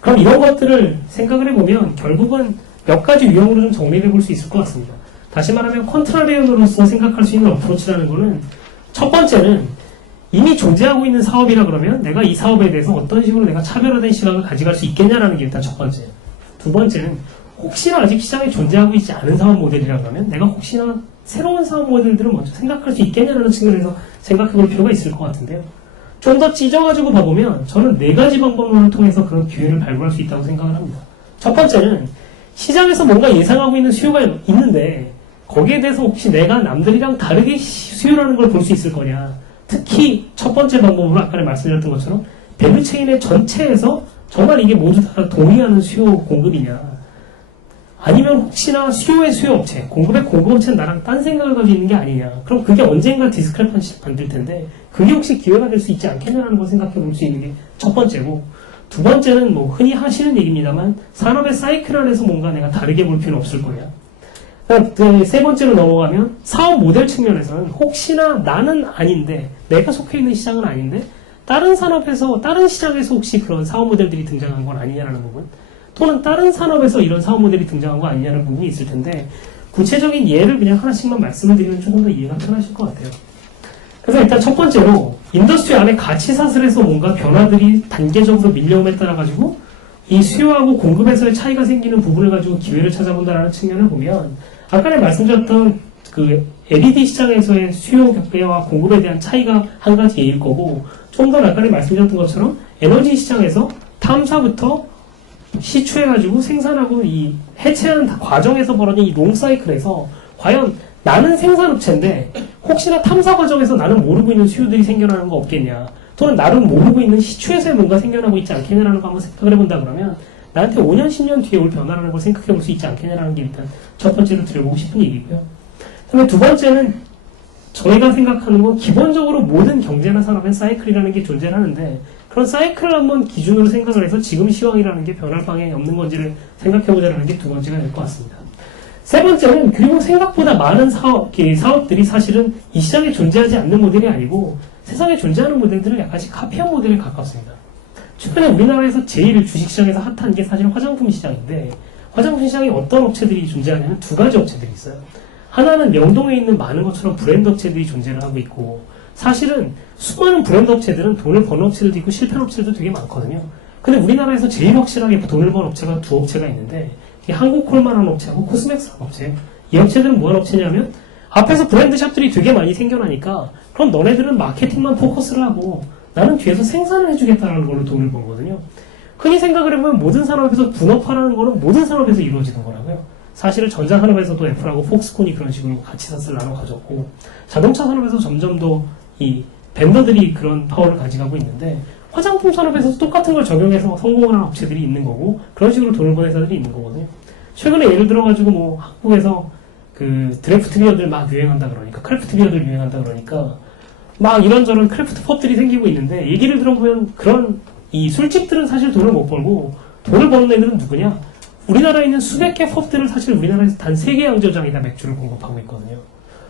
그럼 이런 것들을 생각을 해보면 결국은 몇 가지 유형으로 좀 정리해 볼 수 있을 것 같습니다. 다시 말하면 컨트라리언으로서 생각할 수 있는 어프로치라는 거는, 첫 번째는 이미 존재하고 있는 사업이라 그러면 내가 이 사업에 대해서 어떤 식으로 내가 차별화된 시각을 가져갈 수 있겠냐라는 게 일단 첫 번째예요. 두 번째는 혹시나 아직 시장에 존재하고 있지 않은 사업 모델이라 그러면 내가 혹시나 새로운 사업 모델들을 먼저 생각할 수 있겠냐라는 측면에서 생각해 볼 필요가 있을 것 같은데요. 좀 더 찢어가지고 봐보면 저는 네 가지 방법론을 통해서 그런 기회를 발굴할 수 있다고 생각을 합니다. 첫 번째는 시장에서 뭔가 예상하고 있는 수요가 있는데 거기에 대해서 혹시 내가 남들이랑 다르게 수요라는 걸 볼 수 있을 거냐. 특히 첫 번째 방법으로 아까 말씀드렸던 것처럼 밸류체인의 전체에서 정말 이게 모두 다 동의하는 수요 공급이냐, 아니면 혹시나 수요의 수요 업체, 공급의 공급 업체는 나랑 딴 생각을 가지고 있는 게 아니냐. 그럼 그게 언젠가 디스크레펀시를 만들 텐데 그게 혹시 기회가 될 수 있지 않겠냐라는 걸 생각해 볼 수 있는 게 첫 번째고, 두 번째는 뭐 흔히 하시는 얘기입니다만 산업의 사이클 안에서 뭔가 내가 다르게 볼 필요는 없을 거냐. 세 번째로 넘어가면 사업 모델 측면에서는 혹시나 나는 아닌데, 내가 속해 있는 시장은 아닌데 다른 산업에서, 다른 시장에서 혹시 그런 사업 모델들이 등장한 건 아니냐라는 부분, 또는 다른 산업에서 이런 사업 모델이 등장한 거 아니냐는 부분이 있을 텐데, 구체적인 예를 그냥 하나씩만 말씀을 드리면 조금 더 이해가 편하실 것 같아요. 그래서 일단 첫 번째로 인더스트리 안에 가치 사슬에서 뭔가 변화들이 단계적으로 밀려옴에 따라 가지고 이 수요하고 공급에서의 차이가 생기는 부분을 가지고 기회를 찾아본다라는 측면을 보면, 아까 말씀드렸던 그 LED 시장에서의 수요 격배와 공급에 대한 차이가 한 가지 예일 거고, 좀 더 아까 말씀드렸던 것처럼 에너지 시장에서 탐사부터 시추해가지고 생산하고 이 해체하는 과정에서 벌어진 이 롱사이클에서 과연 나는 생산업체인데 혹시나 탐사 과정에서 나는 모르고 있는 수요들이 생겨나는 거 없겠냐, 또는 나는 모르고 있는 시추에서 뭔가 생겨나고 있지 않겠냐라는 거 한번 생각을 해본다 그러면 나한테 5년, 10년 뒤에 올 변화라는 걸 생각해 볼 수 있지 않겠냐라는 게 일단 첫 번째로 드려보고 싶은 얘기고요. 그 다음에 두 번째는 저희가 생각하는 건 기본적으로 모든 경제나 산업엔 사이클이라는 게 존재하는데, 그런 사이클을 한번 기준으로 생각을 해서 지금 시황이라는 게 변할 방향이 없는 건지를 생각해보자는 게 두 번째가 될 것 같습니다. 세 번째는, 그리고 생각보다 많은 사업들이 사실은 이 시장에 존재하지 않는 모델이 아니고 세상에 존재하는 모델들을 약간씩 카피한 모델에 가깝습니다. 최근에 우리나라에서 제일 주식시장에서 핫한 게 사실 화장품 시장인데, 화장품 시장에 어떤 업체들이 존재하냐면 두 가지 업체들이 있어요. 하나는 명동에 있는 많은 것처럼 브랜드 업체들이 존재를 하고 있고, 사실은 수많은 브랜드 업체들은 돈을 버는 업체들도 있고 실패한 업체들도 되게 많거든요. 근데 우리나라에서 제일 확실하게 돈을 버는 업체가 두 업체가 있는데, 이게 한국콜마라는 업체하고 코스맥스라는 업체예요. 이 업체들은 뭐하는 업체냐면 앞에서 브랜드샵들이 되게 많이 생겨나니까 그럼 너네들은 마케팅만 포커스를 하고 나는 뒤에서 생산을 해주겠다는 걸로 돈을 벌거든요. 흔히 생각을 해보면 모든 산업에서 분업화라는 거는 모든 산업에서 이루어지는 거라고요. 사실은 전자산업에서도 애플하고 폭스콘이 그런 식으로 가치사슬을 나눠 가졌고, 자동차 산업에서 점점 더 이 벤더들이 그런 파워를 가져가고 있는데, 화장품 산업에서도 똑같은 걸 적용해서 성공을 하는 업체들이 있는 거고, 그런 식으로 돈을 버는 회사들이 있는 거거든요. 최근에 예를 들어가지고 뭐 한국에서 그 드래프트 비어들 막 유행한다 그러니까, 크래프트 비어들 유행한다 그러니까 막 이런저런 크래프트 펍들이 생기고 있는데, 얘기를 들어보면 그런 이 술집들은 사실 돈을 못 벌고 돈을 버는 애들은 누구냐? 우리나라에 있는 수백 개 펍들을 사실 우리나라에서 단 3개 양조장이다 맥주를 공급하고 있거든요.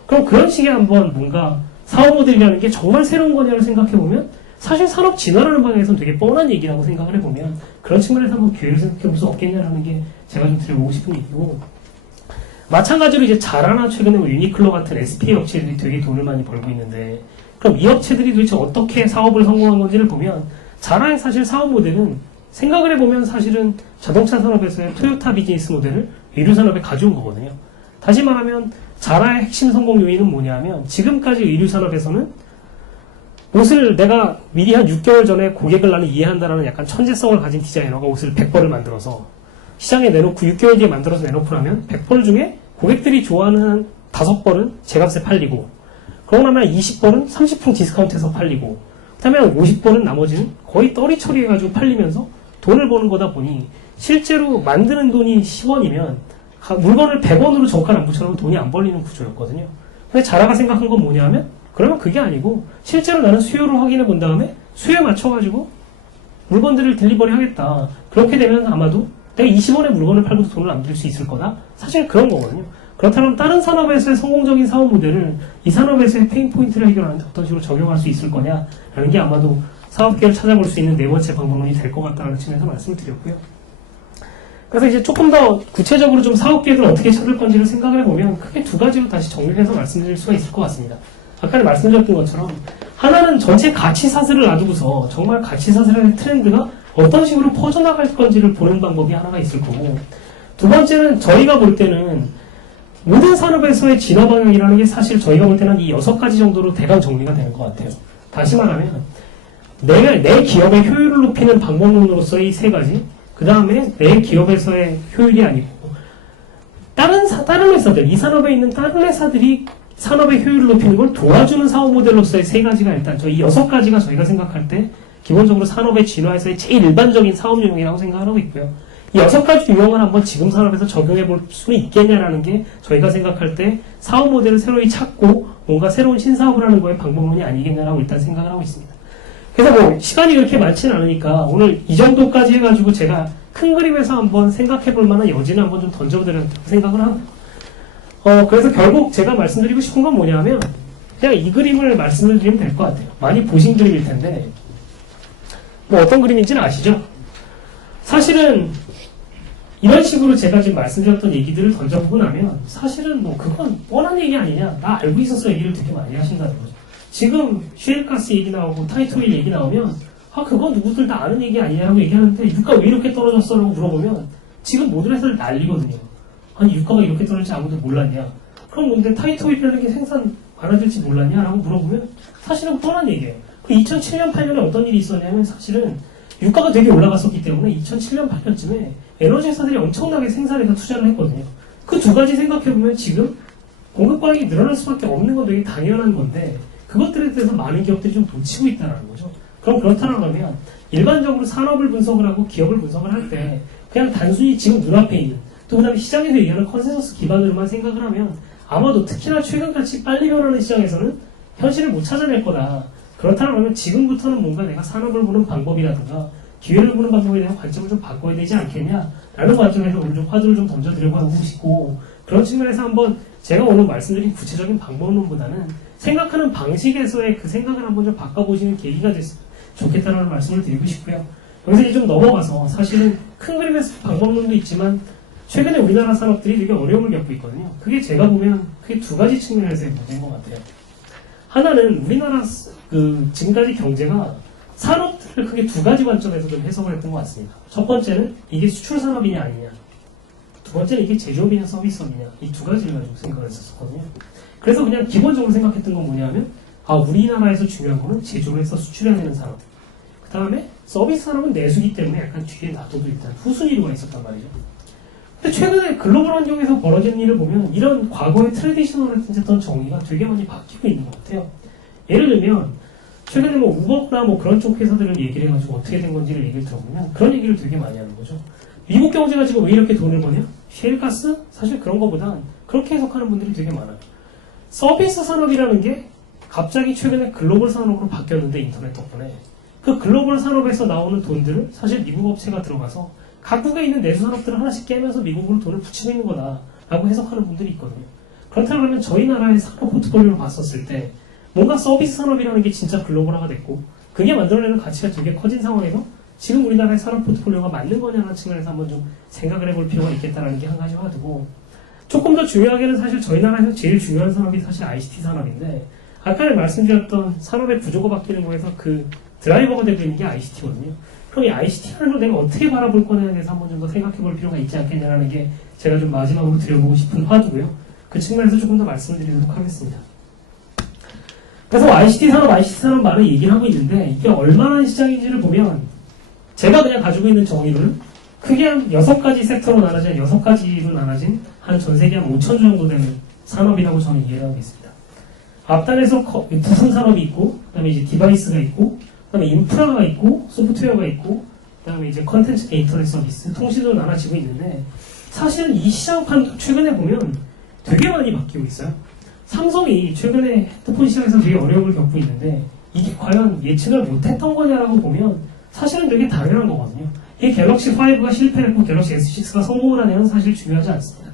그럼 그런 식의 한번 뭔가 사업 모델이라는 게 정말 새로운 거냐를 생각해보면 사실 산업 진화라는 방향에서는 되게 뻔한 얘기라고 생각을 해보면, 그런 측면에서 한번 기회를 생각해 볼 수 없겠냐라는 게 제가 좀 드려보고 싶은 얘기고, 마찬가지로 이제 자라나 최근에 뭐 유니클로 같은 SPA 업체들이 되게 돈을 많이 벌고 있는데 그럼 이 업체들이 도대체 어떻게 사업을 성공한 건지를 보면 자라의 사실 사업 모델은 생각을 해보면 사실은 자동차 산업에서의 토요타 비즈니스 모델을 의류 산업에 가져온 거거든요. 다시 말하면 자라의 핵심 성공 요인은 뭐냐면 지금까지 의류 산업에서는 옷을 내가 미리 한 6개월 전에 고객을 나는 이해한다라는 약간 천재성을 가진 디자이너가 옷을 100벌을 만들어서 시장에 내놓고 6개월 뒤에 만들어서 내놓고 나면 100벌 중에 고객들이 좋아하는 한 5벌은 제값에 팔리고 그러고 나면 20벌은 30% 디스카운트해서 팔리고 그 다음에 한 50벌은 나머지는 거의 떨이 처리해가지고 팔리면서 돈을 버는 거다 보니 실제로 만드는 돈이 10원이면 물건을 100원으로 정가를 안 붙여놓으면 돈이 안 벌리는 구조였거든요. 근데 자라가 생각한 건 뭐냐면 그러면 그게 아니고 실제로 나는 수요를 확인해 본 다음에 수요에 맞춰가지고 물건들을 딜리버리 하겠다. 그렇게 되면 아마도 내가 20원에 물건을 팔고도 돈을 남길 수 있을 거다. 사실 그런 거거든요. 그렇다면 다른 산업에서의 성공적인 사업 모델을 이 산업에서의 페인 포인트를 해결하는데 어떤 식으로 적용할 수 있을 거냐라는 게 아마도 사업계를 찾아볼 수 있는 네 번째 방법론이 될 것 같다는 측면에서 말씀을 드렸고요. 그래서 이제 조금 더 구체적으로 좀 사업계획을 어떻게 찾을 건지를 생각을 해보면 크게 두 가지로 다시 정리를 해서 말씀드릴 수가 있을 것 같습니다. 아까 말씀드렸던 것처럼 하나는 전체 가치 사슬을 놔두고서 정말 가치 사슬의 트렌드가 어떤 식으로 퍼져나갈 건지를 보는 방법이 하나가 있을 거고 두 번째는 저희가 볼 때는 모든 산업에서의 진화 방향이라는 게 사실 저희가 볼 때는 이 6가지 정도로 대강 정리가 되는 것 같아요. 다시 말하면 내 기업의 효율을 높이는 방법론으로서의 3가지 그 다음에 내 기업에서의 효율이 아니고 다른 회사들 이 산업에 있는 다른 회사들이 산업의 효율을 높이는 걸 도와주는 사업 모델로서의 3가지가 일단 저희 6가지가 저희가 생각할 때 기본적으로 산업의 진화에서의 제일 일반적인 사업 유형이라고 생각을 하고 있고요. 이 6가지 유형을 한번 지금 산업에서 적용해 볼 수는 있겠냐라는 게 저희가 생각할 때 사업 모델을 새로이 찾고 뭔가 새로운 신사업을 하는 거에 방법론이 아니겠냐라고 일단 생각을 하고 있습니다. 그래서 뭐 시간이 그렇게 많지는 않으니까 오늘 이 정도까지 해가지고 제가 큰 그림에서 한번 생각해 볼 만한 여지는 한번 좀 던져드리려고 생각을 하고 그래서 결국 제가 말씀드리고 싶은 건 뭐냐면 그냥 이 그림을 말씀을 드리면 될 것 같아요. 많이 보신 그림일 텐데 뭐 어떤 그림인지는 아시죠? 사실은 이런 식으로 제가 지금 말씀드렸던 얘기들을 던져보고 나면 사실은 뭐 그건 뻔한 얘기 아니냐 나 알고 있었어 얘기를 되게 많이 하신다는 거죠. 지금 쉘가스 얘기 나오고 타이토일 얘기 나오면 그건 누구들 다 아는 얘기 아니냐라고 얘기하는데 유가 왜 이렇게 떨어졌어? 라고 물어보면 지금 모든 회사들 난리거든요. 아니 유가가 이렇게 떨어질지 아무도 몰랐냐? 그럼 근데 타이토일이라는 게 생산 많아질지 몰랐냐? 라고 물어보면 사실은 뻔한 얘기예요. 그 2007년 8년에 어떤 일이 있었냐면 사실은 유가가 되게 올라갔었기 때문에 2007년 8년쯤에 에너지 회사들이 엄청나게 생산해서 투자를 했거든요. 그 두 가지 생각해보면 지금 공급 관익이 늘어날 수밖에 없는 건 되게 당연한 건데 그것들에 대해서 많은 기업들이 좀 놓치고 있다는 거죠. 그럼 그렇다면 일반적으로 산업을 분석을 하고 기업을 분석을 할 때 그냥 단순히 지금 눈앞에 있는 또 그 다음에 시장에서 얘기하는 컨센서스 기반으로만 생각을 하면 아마도 특히나 최근같이 빨리 변하는 시장에서는 현실을 못 찾아낼 거다. 그렇다면 지금부터는 뭔가 내가 산업을 보는 방법이라든가 기회를 보는 방법에 대한 관점을 좀 바꿔야 되지 않겠냐라는 관점에서 오늘 좀 화두를 좀 던져드리려고 하고 싶고 그런 측면에서 한번 제가 오늘 말씀드린 구체적인 방법론보다는 생각하는 방식에서의 그 생각을 한번 좀 바꿔보시는 계기가 됐으면 좋겠다는 말씀을 드리고 싶고요. 여기서 이제 좀 넘어가서 사실은 큰 그림에서 방법론도 있지만 최근에 우리나라 산업들이 되게 어려움을 겪고 있거든요. 그게 제가 보면 크게 두 가지 측면에서의 문제인 것 같아요. 하나는 우리나라 지금까지 경제가 산업들을 크게 두 가지 관점에서 좀 해석을 했던 것 같습니다. 첫 번째는 이게 수출 산업이냐 아니냐. 두 번째는 이게 제조업이냐 서비스업이냐. 이 두 가지를 가지고 생각을 했었거든요. 그래서 그냥 기본적으로 생각했던 건 뭐냐면 우리나라에서 중요한 거는 제조를 해서 수출해내는 산업. 그 다음에 서비스 산업은 내수기 때문에 약간 뒤에 놔둬도 일단 후순위로가 있었단 말이죠. 근데 최근에 글로벌 환경에서 벌어지는 일을 보면 이런 과거의 트레디셔널했던 정의가 되게 많이 바뀌고 있는 것 같아요. 예를 들면 최근에 뭐 우버나 뭐 그런 쪽 회사들을 얘기를 해가지고 어떻게 된 건지를 얘기를 들어보면 그런 얘기를 되게 많이 하는 거죠. 미국 경제가 지금 왜 이렇게 돈을 버냐? 셰일가스? 사실 그런 거보단 그렇게 해석하는 분들이 되게 많아요. 서비스 산업이라는 게 갑자기 최근에 글로벌 산업으로 바뀌었는데 인터넷 덕분에 그 글로벌 산업에서 나오는 돈들을 사실 미국 업체가 들어가서 각국에 있는 내수 산업들을 하나씩 깨면서 미국으로 돈을 붙이고 있는 거다라고 해석하는 분들이 있거든요. 그렇다면 저희 나라의 산업 포트폴리오를 봤었을 때 뭔가 서비스 산업이라는 게 진짜 글로벌화가 됐고 그게 만들어내는 가치가 되게 커진 상황에서 지금 우리나라의 산업 포트폴리오가 맞는 거냐는 측면에서 한번 좀 생각을 해볼 필요가 있겠다는 게 한 가지 화두고 조금 더 중요하게는 사실 저희 나라에서 제일 중요한 산업이 사실 ICT 산업인데 아까 말씀드렸던 산업의 구조가 바뀌는 거에서 그 드라이버가 되고 있는 게 ICT거든요. 그럼 이 ICT를 내가 어떻게 바라볼 거냐에 대해서 한번 좀 더 생각해 볼 필요가 있지 않겠냐라는 게 제가 좀 마지막으로 드려보고 싶은 화두고요. 그 측면에서 조금 더 말씀드리도록 하겠습니다. 그래서 ICT 산업 많은 얘기를 하고 있는데 이게 얼마나 시장인지를 보면 제가 그냥 가지고 있는 정의는 크게 한 6가지 섹터로 나눠진 6가지로 나눠진 한 전 세계 한 5천 주 정도 되는 산업이라고 저는 이해를 하고 있습니다. 앞단에서 부품 산업이 있고, 그 다음에 이제 디바이스가 있고, 그 다음에 인프라가 있고, 소프트웨어가 있고, 그 다음에 이제 컨텐츠 인터넷 서비스, 통신으로 나눠지고 있는데, 사실은 이 시장판도 최근에 보면 되게 많이 바뀌고 있어요. 삼성이 최근에 핸드폰 시장에서 되게 어려움을 겪고 있는데, 이게 과연 예측을 못했던 거냐라고 보면, 사실은 되게 당연한 거거든요. 이 갤럭시 5가 실패했고, 갤럭시 S6가 성공을 하냐는 사실 중요하지 않습니다.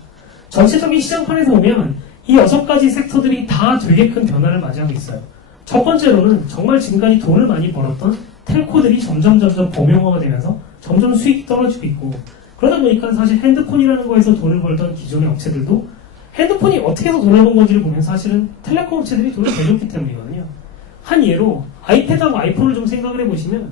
전체적인 시장판에서 보면, 이 6가지 섹터들이 다 되게 큰 변화를 맞이하고 있어요. 첫 번째로는 정말 지금까지 돈을 많이 벌었던 텔코들이 점점 범용화가 되면서 점점 수익이 떨어지고 있고 그러다 보니까 사실 핸드폰이라는 거에서 돈을 벌던 기존의 업체들도 핸드폰이 어떻게 해서 돈을 번 건지를 보면 사실은 텔레콤 업체들이 돈을 벌었기 때문이거든요. 한 예로 아이패드하고 아이폰을 좀 생각을 해보시면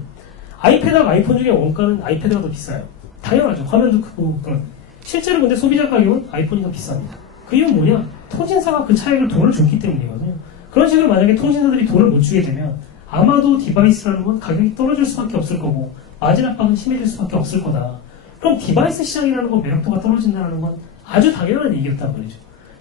아이패드하고 아이폰 중에 원가는 아이패드가 더 비싸요. 당연하죠. 화면도 크고 그런. 실제로 근데 소비자 가격은 아이폰이 더 비쌉니다. 그 이유는 뭐냐? 통신사가 그 차익을 돈을 줬기 때문이거든요. 그런 식으로 만약에 통신사들이 돈을 못 주게 되면 아마도 디바이스라는 건 가격이 떨어질 수밖에 없을 거고 마진 압박은 심해질 수밖에 없을 거다. 그럼 디바이스 시장이라는 건 매력도가 떨어진다는 건 아주 당연한 얘기였단 말이죠.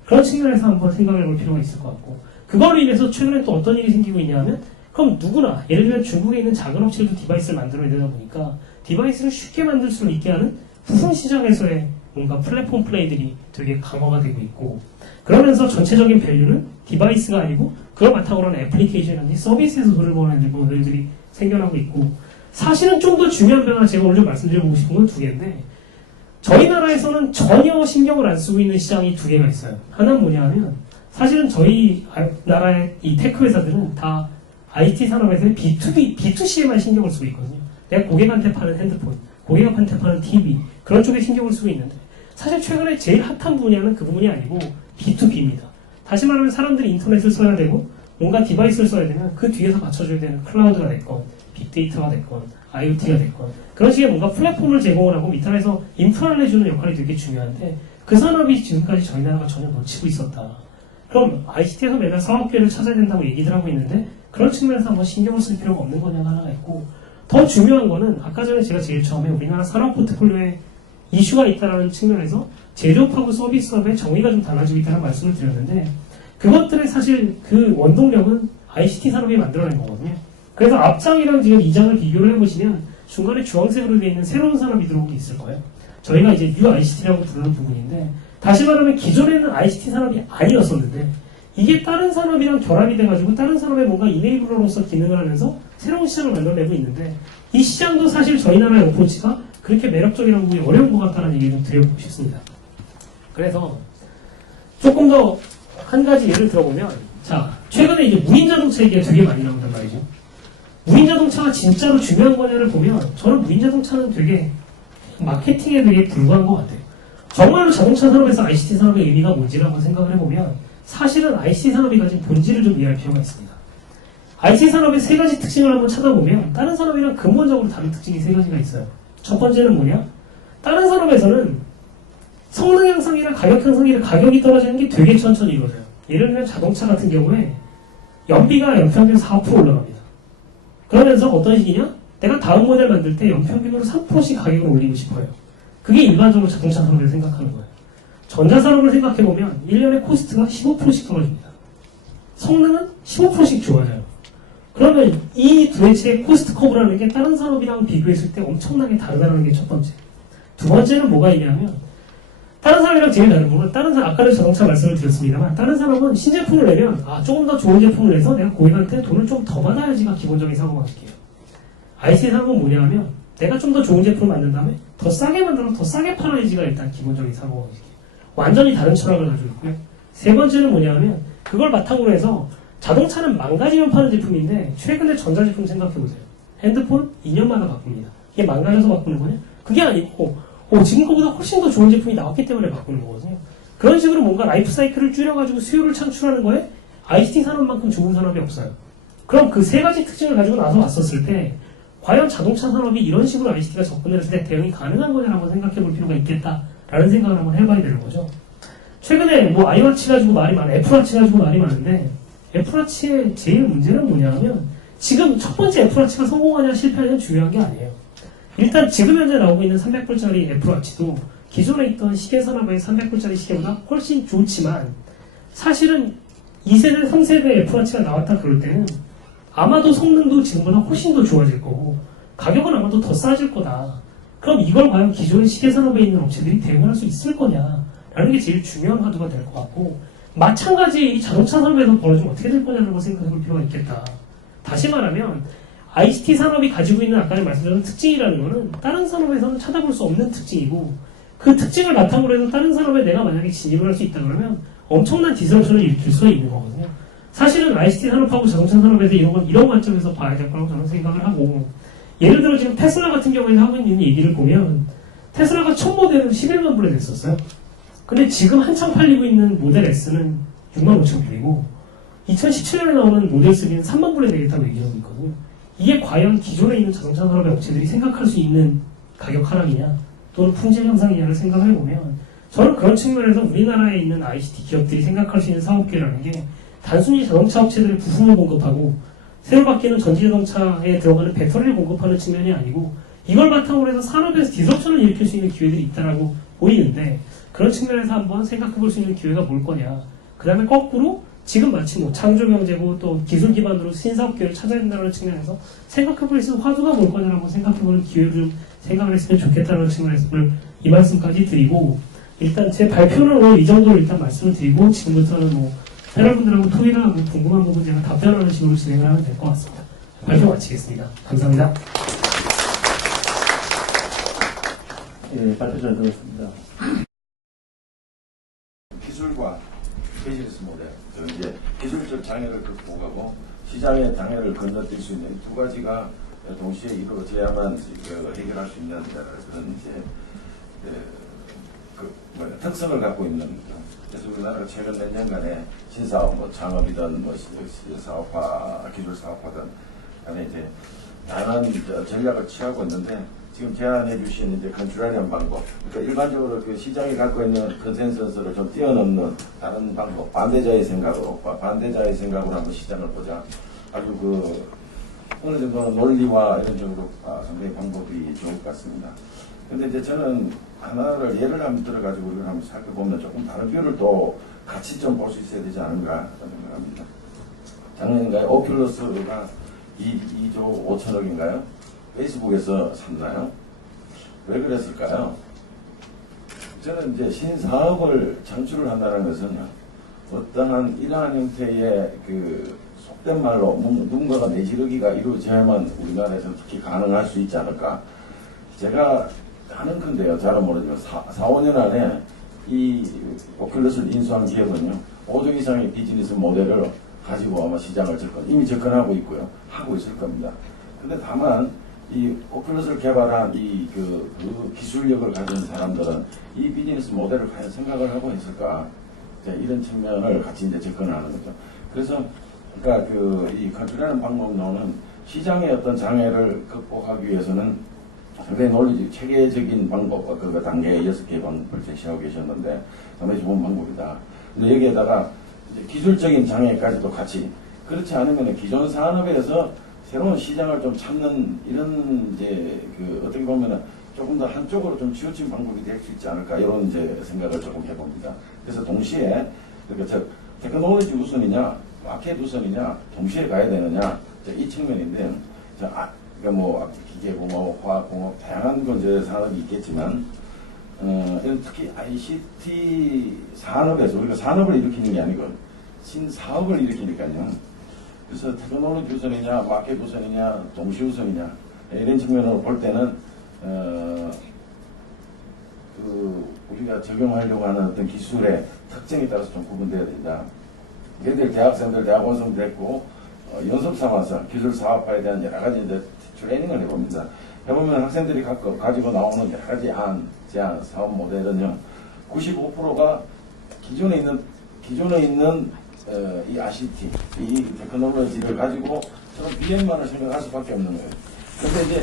그런 측면에서 한번 생각해 볼 필요가 있을 것 같고 그걸로 인해서 최근에 또 어떤 일이 생기고 있냐 하면 그럼 누구나 예를 들면 중국에 있는 작은 업체들도 디바이스를 만들어야 되다 보니까 디바이스를 쉽게 만들 수 있게 하는 부품 시장에서의 뭔가 플랫폼 플레이들이 되게 강화가 되고 있고 그러면서 전체적인 밸류는 디바이스가 아니고 그걸 바탕으로 하는 애플리케이션이라든지 서비스에서 돈을 버는 모델들이 생겨나고 있고 사실은 좀 더 중요한 변화 제가 오늘 좀 말씀드리고 싶은 건 2개인데 저희 나라에서는 전혀 신경을 안 쓰고 있는 시장이 2개가 있어요. 하나는 뭐냐 하면 사실은 저희 나라의 이 테크 회사들은 다 IT 산업에서의 B2C에만 신경을 쓰고 있거든요. 내가 고객한테 파는 핸드폰, 고객한테 파는 TV 그런 쪽에 신경을 쓰고 있는데 사실 최근에 제일 핫한 분야는 그 부분이 아니고 B2B입니다. 다시 말하면 사람들이 인터넷을 써야 되고 뭔가 디바이스를 써야 되면 그 뒤에서 받쳐줘야 되는 클라우드가 됐건 빅데이터가 됐건 IoT가 됐건 그런 식의 뭔가 플랫폼을 제공을 하고 밑단에서 인프라를 해주는 역할이 되게 중요한데 그 산업이 지금까지 저희 나라가 전혀 놓치고 있었다. 그럼 ICT에서 매달 사업 기회를 찾아야 된다고 얘기들 하고 있는데 그런 측면에서 한번 신경을 쓸 필요가 없는 거냐가 하나가 있고 더 중요한 거는 아까 전에 제가 제일 처음에 우리나라 산업 포트폴리오에 이슈가 있다는 측면에서 제조업하고 서비스업의 정의가 좀 달라지고 있다는 말씀을 드렸는데 그것들의 사실 그 원동력은 ICT 산업이 만들어낸 거거든요. 그래서 앞장이랑 지금 2장을 비교를 해보시면 중간에 주황색으로 되어 있는 새로운 산업이 들어오고 있을 거예요. 저희가 이제 뉴 ICT라고 부르는 부분인데 다시 말하면 기존에는 ICT 산업이 아니었었는데 이게 다른 산업이랑 결합이 돼가지고 다른 산업의 뭔가 이네이블러로서 기능을 하면서 새로운 시장을 만들어내고 있는데 이 시장도 사실 저희 나라의 어프로치가 그렇게 매력적이라고 보기 어려운 것 같다는 얘기를 좀 드려보고 싶습니다. 그래서 조금 더 한 가지 예를 들어보면 자 최근에 이제 무인 자동차 얘기가 되게 많이 나온단 말이죠. 무인 자동차가 진짜로 중요한 거냐를 보면 저는 무인 자동차는 되게 마케팅에 되게 불과한 것 같아요. 정말로 자동차 산업에서 ICT 산업의 의미가 뭔지를 한번 생각을 해보면 사실은 ICT 산업이 가진 본질을 좀 이해할 필요가 있습니다. ICT 산업의 3가지 특징을 한번 찾아보면 다른 산업이랑 근본적으로 다른 특징이 3가지가 있어요. 첫 번째는 뭐냐? 다른 산업에서는 성능 향상이나 가격 향상이나 가격이 떨어지는 게 되게 천천히 이루어져요. 예를 들면 자동차 같은 경우에 연비가 연평균 4% 올라갑니다. 그러면서 어떤 식이냐? 내가 다음 모델 만들 때 연평균으로 3%씩 가격을 올리고 싶어요. 그게 일반적으로 자동차 산업을 생각하는 거예요. 전자산업을 생각해보면 1년에 코스트가 15%씩 떨어집니다. 성능은 15%씩 좋아져요. 그러면 이 도대체 코스트 커브라는 게 다른 산업이랑 비교했을 때 엄청나게 다르다는 게 첫 번째. 두 번째는 뭐가 있냐면 다른 산업이랑 제일 다른 부분은 다른 산업, 아까도 자동차 말씀을 드렸습니다만 다른 산업은 신제품을 내면 조금 더 좋은 제품을 내서 내가 고객한테 돈을 좀 더 받아야지가 기본적인 사고방식이에요. ICT 산업은 뭐냐면 내가 좀 더 좋은 제품을 만든 다음에 더 싸게 만들어 더 싸게 팔아야지가 일단 기본적인 사고방식이에요. 완전히 다른 철학을 가지고 있고요. 세 번째는 뭐냐면 그걸 바탕으로 해서 자동차는 망가지면 파는 제품인데 최근에 전자제품 생각해보세요. 핸드폰 2년마다 바꿉니다. 이게 망가져서 바꾸는 거냐? 그게 아니고 지금 거보다 훨씬 더 좋은 제품이 나왔기 때문에 바꾸는 거거든요. 그런 식으로 뭔가 라이프 사이클을 줄여가지고 수요를 창출하는 거에 ICT 산업만큼 좋은 산업이 없어요. 그럼 그 세 가지 특징을 가지고 나서 왔었을 때 과연 자동차 산업이 이런 식으로 ICT가 접근을 했을 때 대응이 가능한 거냐를 한번 생각해 볼 필요가 있겠다라는 생각을 한번 해봐야 되는 거죠. 최근에 뭐 아이워치 가지고 말이 많아, 애플워치 가지고 말이 많은데 애플워치의 제일 문제는 뭐냐면 지금 첫 번째 애플워치가 성공하냐 실패하냐 중요한 게 아니에요. 일단 지금 현재 나오고 있는 300불짜리 애플워치도 기존에 있던 시계 산업의 300불짜리 시계보다 훨씬 좋지만 사실은 2세대, 3세대 애플워치가 나왔다 그럴 때는 아마도 성능도 지금보다 훨씬 더 좋아질 거고 가격은 아마도 더 싸질 거다. 그럼 이걸 과연 기존의 시계 산업에 있는 업체들이 대응할 수 있을 거냐라는 게 제일 중요한 화두가 될 것 같고 마찬가지 이 자동차 산업에서 벌어지면 어떻게 될 거냐는 걸 생각해 볼 필요가 있겠다. 다시 말하면 ICT 산업이 가지고 있는 아까 말씀드린 특징이라는 거는 다른 산업에서는 찾아볼 수 없는 특징이고 그 특징을 바탕으로 해서 다른 산업에 내가 만약에 진입을 할 수 있다 그러면 엄청난 디스럽션을 일으킬 수가 있는 거거든요. 사실은 ICT 산업하고 자동차 산업에서 이런 관점에서 봐야 될 거라고 저는 생각을 하고 예를 들어 지금 테슬라 같은 경우에 하고 있는 얘기를 보면 테슬라가 첫 모델은 11만 불에 냈었어요. 근데 지금 한창 팔리고 있는 모델 S는 6만 5천 불이고 2017년에 나오는 모델 3는 3만 불에 내겠다고 얘기하고 있거든요. 이게 과연 기존에 있는 자동차 산업의 업체들이 생각할 수 있는 가격 하락이냐 또는 품질 향상이냐를 생각을 해보면 저는 그런 측면에서 우리나라에 있는 ICT 기업들이 생각할 수 있는 사업계라는 게 단순히 자동차 업체들의 부품을 공급하고 새로 바뀌는 전기자동차에 들어가는 배터리를 공급하는 측면이 아니고 이걸 바탕으로 해서 산업에서 디스럽션을 일으킬 수 있는 기회들이 있다라고 보이는데 그런 측면에서 한번 생각해 볼 수 있는 기회가 뭘 거냐. 그 다음에 거꾸로 지금 마치 뭐 창조경제고 또 기술 기반으로 신사업 기회를 찾아야 된다는 측면에서 생각해 볼 수 있는 화두가 뭘 거냐를 한번 생각해 보는 기회를 좀 생각을 했으면 좋겠다는 측면에서 오늘 이 말씀까지 드리고 일단 제 발표는 오늘 이 정도로 일단 말씀을 드리고 지금부터는 뭐 패널분들하고 토의를 하고 궁금한 부분 제가 답변하는 식으로 진행을 하면 될 것 같습니다. 발표 마치겠습니다. 감사합니다. 예, 발표 잘 들었습니다. 기술과 비즈니스 모델, 이제 기술적 장애를 극복하고 시장의 장애를 건너뛸 수 있는 두 가지가 동시에 이루어져야만 해결할 수 있는 그런 이제 특성을 갖고 있는. 그래서 우리나라가 최근 몇 년간에 신사업, 뭐 창업이든 뭐 사업화, 기술 사업화든 간에 이제 다양한 전략을 취하고 있는데 지금 제안해 주신 이제 컨트롤하는 방법, 그러니까 일반적으로 그 시장이 갖고 있는 컨센서스를 좀 뛰어넘는 다른 방법, 반대자의 생각으로 한번 시장을 보자. 아주 그 어느 정도는 논리와 이런 쪽으로 상당히 방법이 좋을 것 같습니다. 근데 이제 저는 하나를 예를 한번 들어가지고 우리가 한번 살펴보면 조금 다른 뷰를 또 같이 좀 볼 수 있어야 되지 않은가 생각합니다. 작년인가요? 오큘러스가 2조 5천억인가요? 페이스북에서 샀나요? 왜 그랬을까요? 저는 이제 신사업을 창출을 한다는 것은요, 어떠한 이러한 형태의 그 속된 말로 누군가가 내지르기가 이루어져야만 우리나라에서는 특히 가능할 수 있지 않을까. 제가 하는 건데요, 잘은 모르지만 4-5년 안에 이 오큘러스를 인수한 기업은요, 5조 이상의 비즈니스 모델을 가지고 아마 시장을 이미 접근하고 있고요, 하고 있을 겁니다. 근데 다만 이 오큘러스를 개발한 그 기술력을 가진 사람들은 이 비즈니스 모델을 과연 생각을 하고 있을까? 이런 측면을 같이 이제 접근하는 거죠. 그래서 그러니까 이 컨트롤하는 방법론은 시장의 어떤 장애를 극복하기 위해서는 상당히 논리적, 체계적인 방법, 그 단계 6개의 방법을 제시하고 계셨는데 상당히 좋은 방법이다. 근데 여기에다가 이제 기술적인 장애까지도 같이, 그렇지 않으면 기존 산업에서 새로운 시장을 좀 찾는 이런 이제 어떻게 보면은 조금 더 한쪽으로 좀 치우친 방법이 될 수 있지 않을까, 이런 이제 생각을 조금 해봅니다. 그래서 동시에 그러니까 테크놀로지 우선이냐 마켓 우선이냐 동시에 가야 되느냐 이 측면인데, 그러니까 뭐 기계공업, 화학공업 다양한 이제 산업이 있겠지만 특히 ICT 산업에서 우리가 산업을 일으키는 게 아니고 신사업을 일으키니까요. 그래서 테크놀로지 우선이냐 마켓 우선이냐 동시 우선이냐 이런 측면으로 볼 때는 우리가 적용하려고 하는 어떤 기술의 특징에 따라서 좀 구분되어야 된다. 얘들 대학생들 대학원생 됐고 연습 삼아서 기술 사업화에 대한 여러 가지 이제 트레이닝을 해봅니다. 해보면 학생들이 가지고 나오는 여러 가지 제안, 사업 모델은요, 95%가 기존에 있는 이 ICT, 이 테크놀로지를 가지고 저는 BM만을 생각할 수밖에 없는 거예요. 근데 이제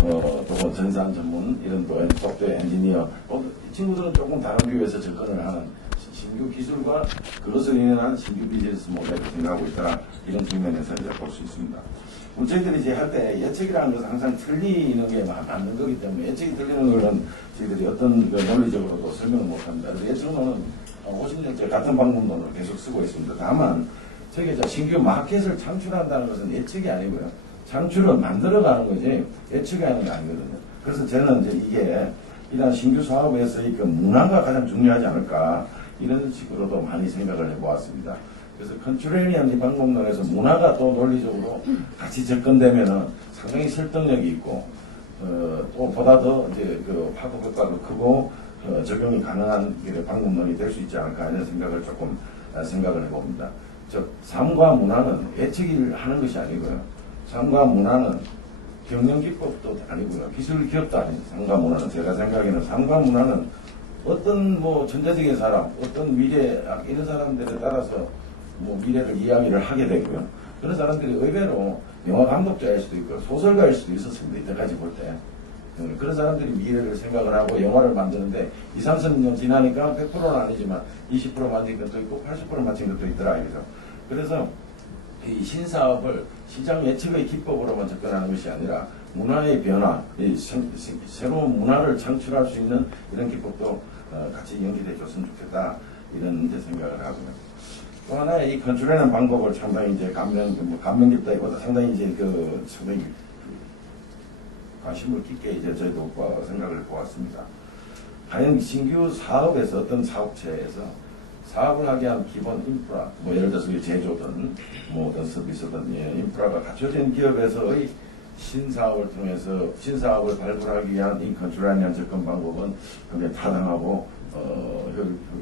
또 전산 전문 이런 또 소프트웨어 엔지니어 이 친구들은 조금 다른 뷰에서 접근을 하는 신규 기술과 그것을 인한 신규 비즈니스 모델을 생각하고 있다 이런 측면에서 이제 볼 수 있습니다. 저희들이 이제 할 때 예측이라는 것은 항상 틀리는 게 맞는 거기 때문에 예측이 틀리는 것은 저희들이 어떤 그 논리적으로도 설명을 못합니다. 그래서 예측론은 50년째 같은 방법론을 계속 쓰고 있습니다. 다만 저희가 신규 마켓을 창출한다는 것은 예측이 아니고요. 창출을 만들어가는 거지 예측이 하는 게 아니거든요. 그래서 저는 이제 이게 이런 신규 사업에서의 그 문화가 가장 중요하지 않을까 이런 식으로도 많이 생각을 해보았습니다. 그래서 컨트롤리언 이 방법론에서 문화가 또 논리적으로 같이 접근되면은 상당히 설득력이 있고 또 보다 더 이제 그 파급 효과도 크고 적용이 가능한 방법론이 될 수 있지 않을까 이런 생각을 조금 생각을 해봅니다. 즉 삶과 문화는 예측을 하는 것이 아니고요. 삶과 문화는 경영 기법도 아니고요. 기술 기업도 아닙니다. 삶과 문화는 제가 생각에는 삶과 문화는 어떤 뭐 전자적인 사람, 어떤 미래 이런 사람들에 따라서 뭐 미래를 이야기를 하게 되고요. 그런 사람들이 의외로 영화 감독자일 수도 있고 소설가일 수도 있었습니다. 이때까지 볼 때. 그런 사람들이 미래를 생각을 하고 영화를 만드는데 2, 30년 지나니까 100%는 아니지만 20% 만든 것도 있고 80% 맞힌 것도 있더라 이거죠. 그래서 이 신사업을 시장 예측의 기법으로만 접근하는 것이 아니라 문화의 변화, 새로운 문화를 창출할 수 있는 이런 기법도 같이 연기돼 줬으면 좋겠다 이런 이제 생각을 하고요. 또 하나의 이 컨트롤하는 방법을 상당히 이제 감명 깊다기보다 상당히 이제 상당히 관심을 깊게 이제 저희도 생각을 보았습니다. 과연 신규 사업에서 어떤 사업체에서 사업을 하게 한 기본 인프라, 뭐 예를 들어서 제조든 뭐 어떤 서비스든 인프라가 갖춰진 기업에서의 신사업을 통해서 신사업을 발굴하기 위한 이 컨트롤하는 접근 방법은 굉장히 타당하고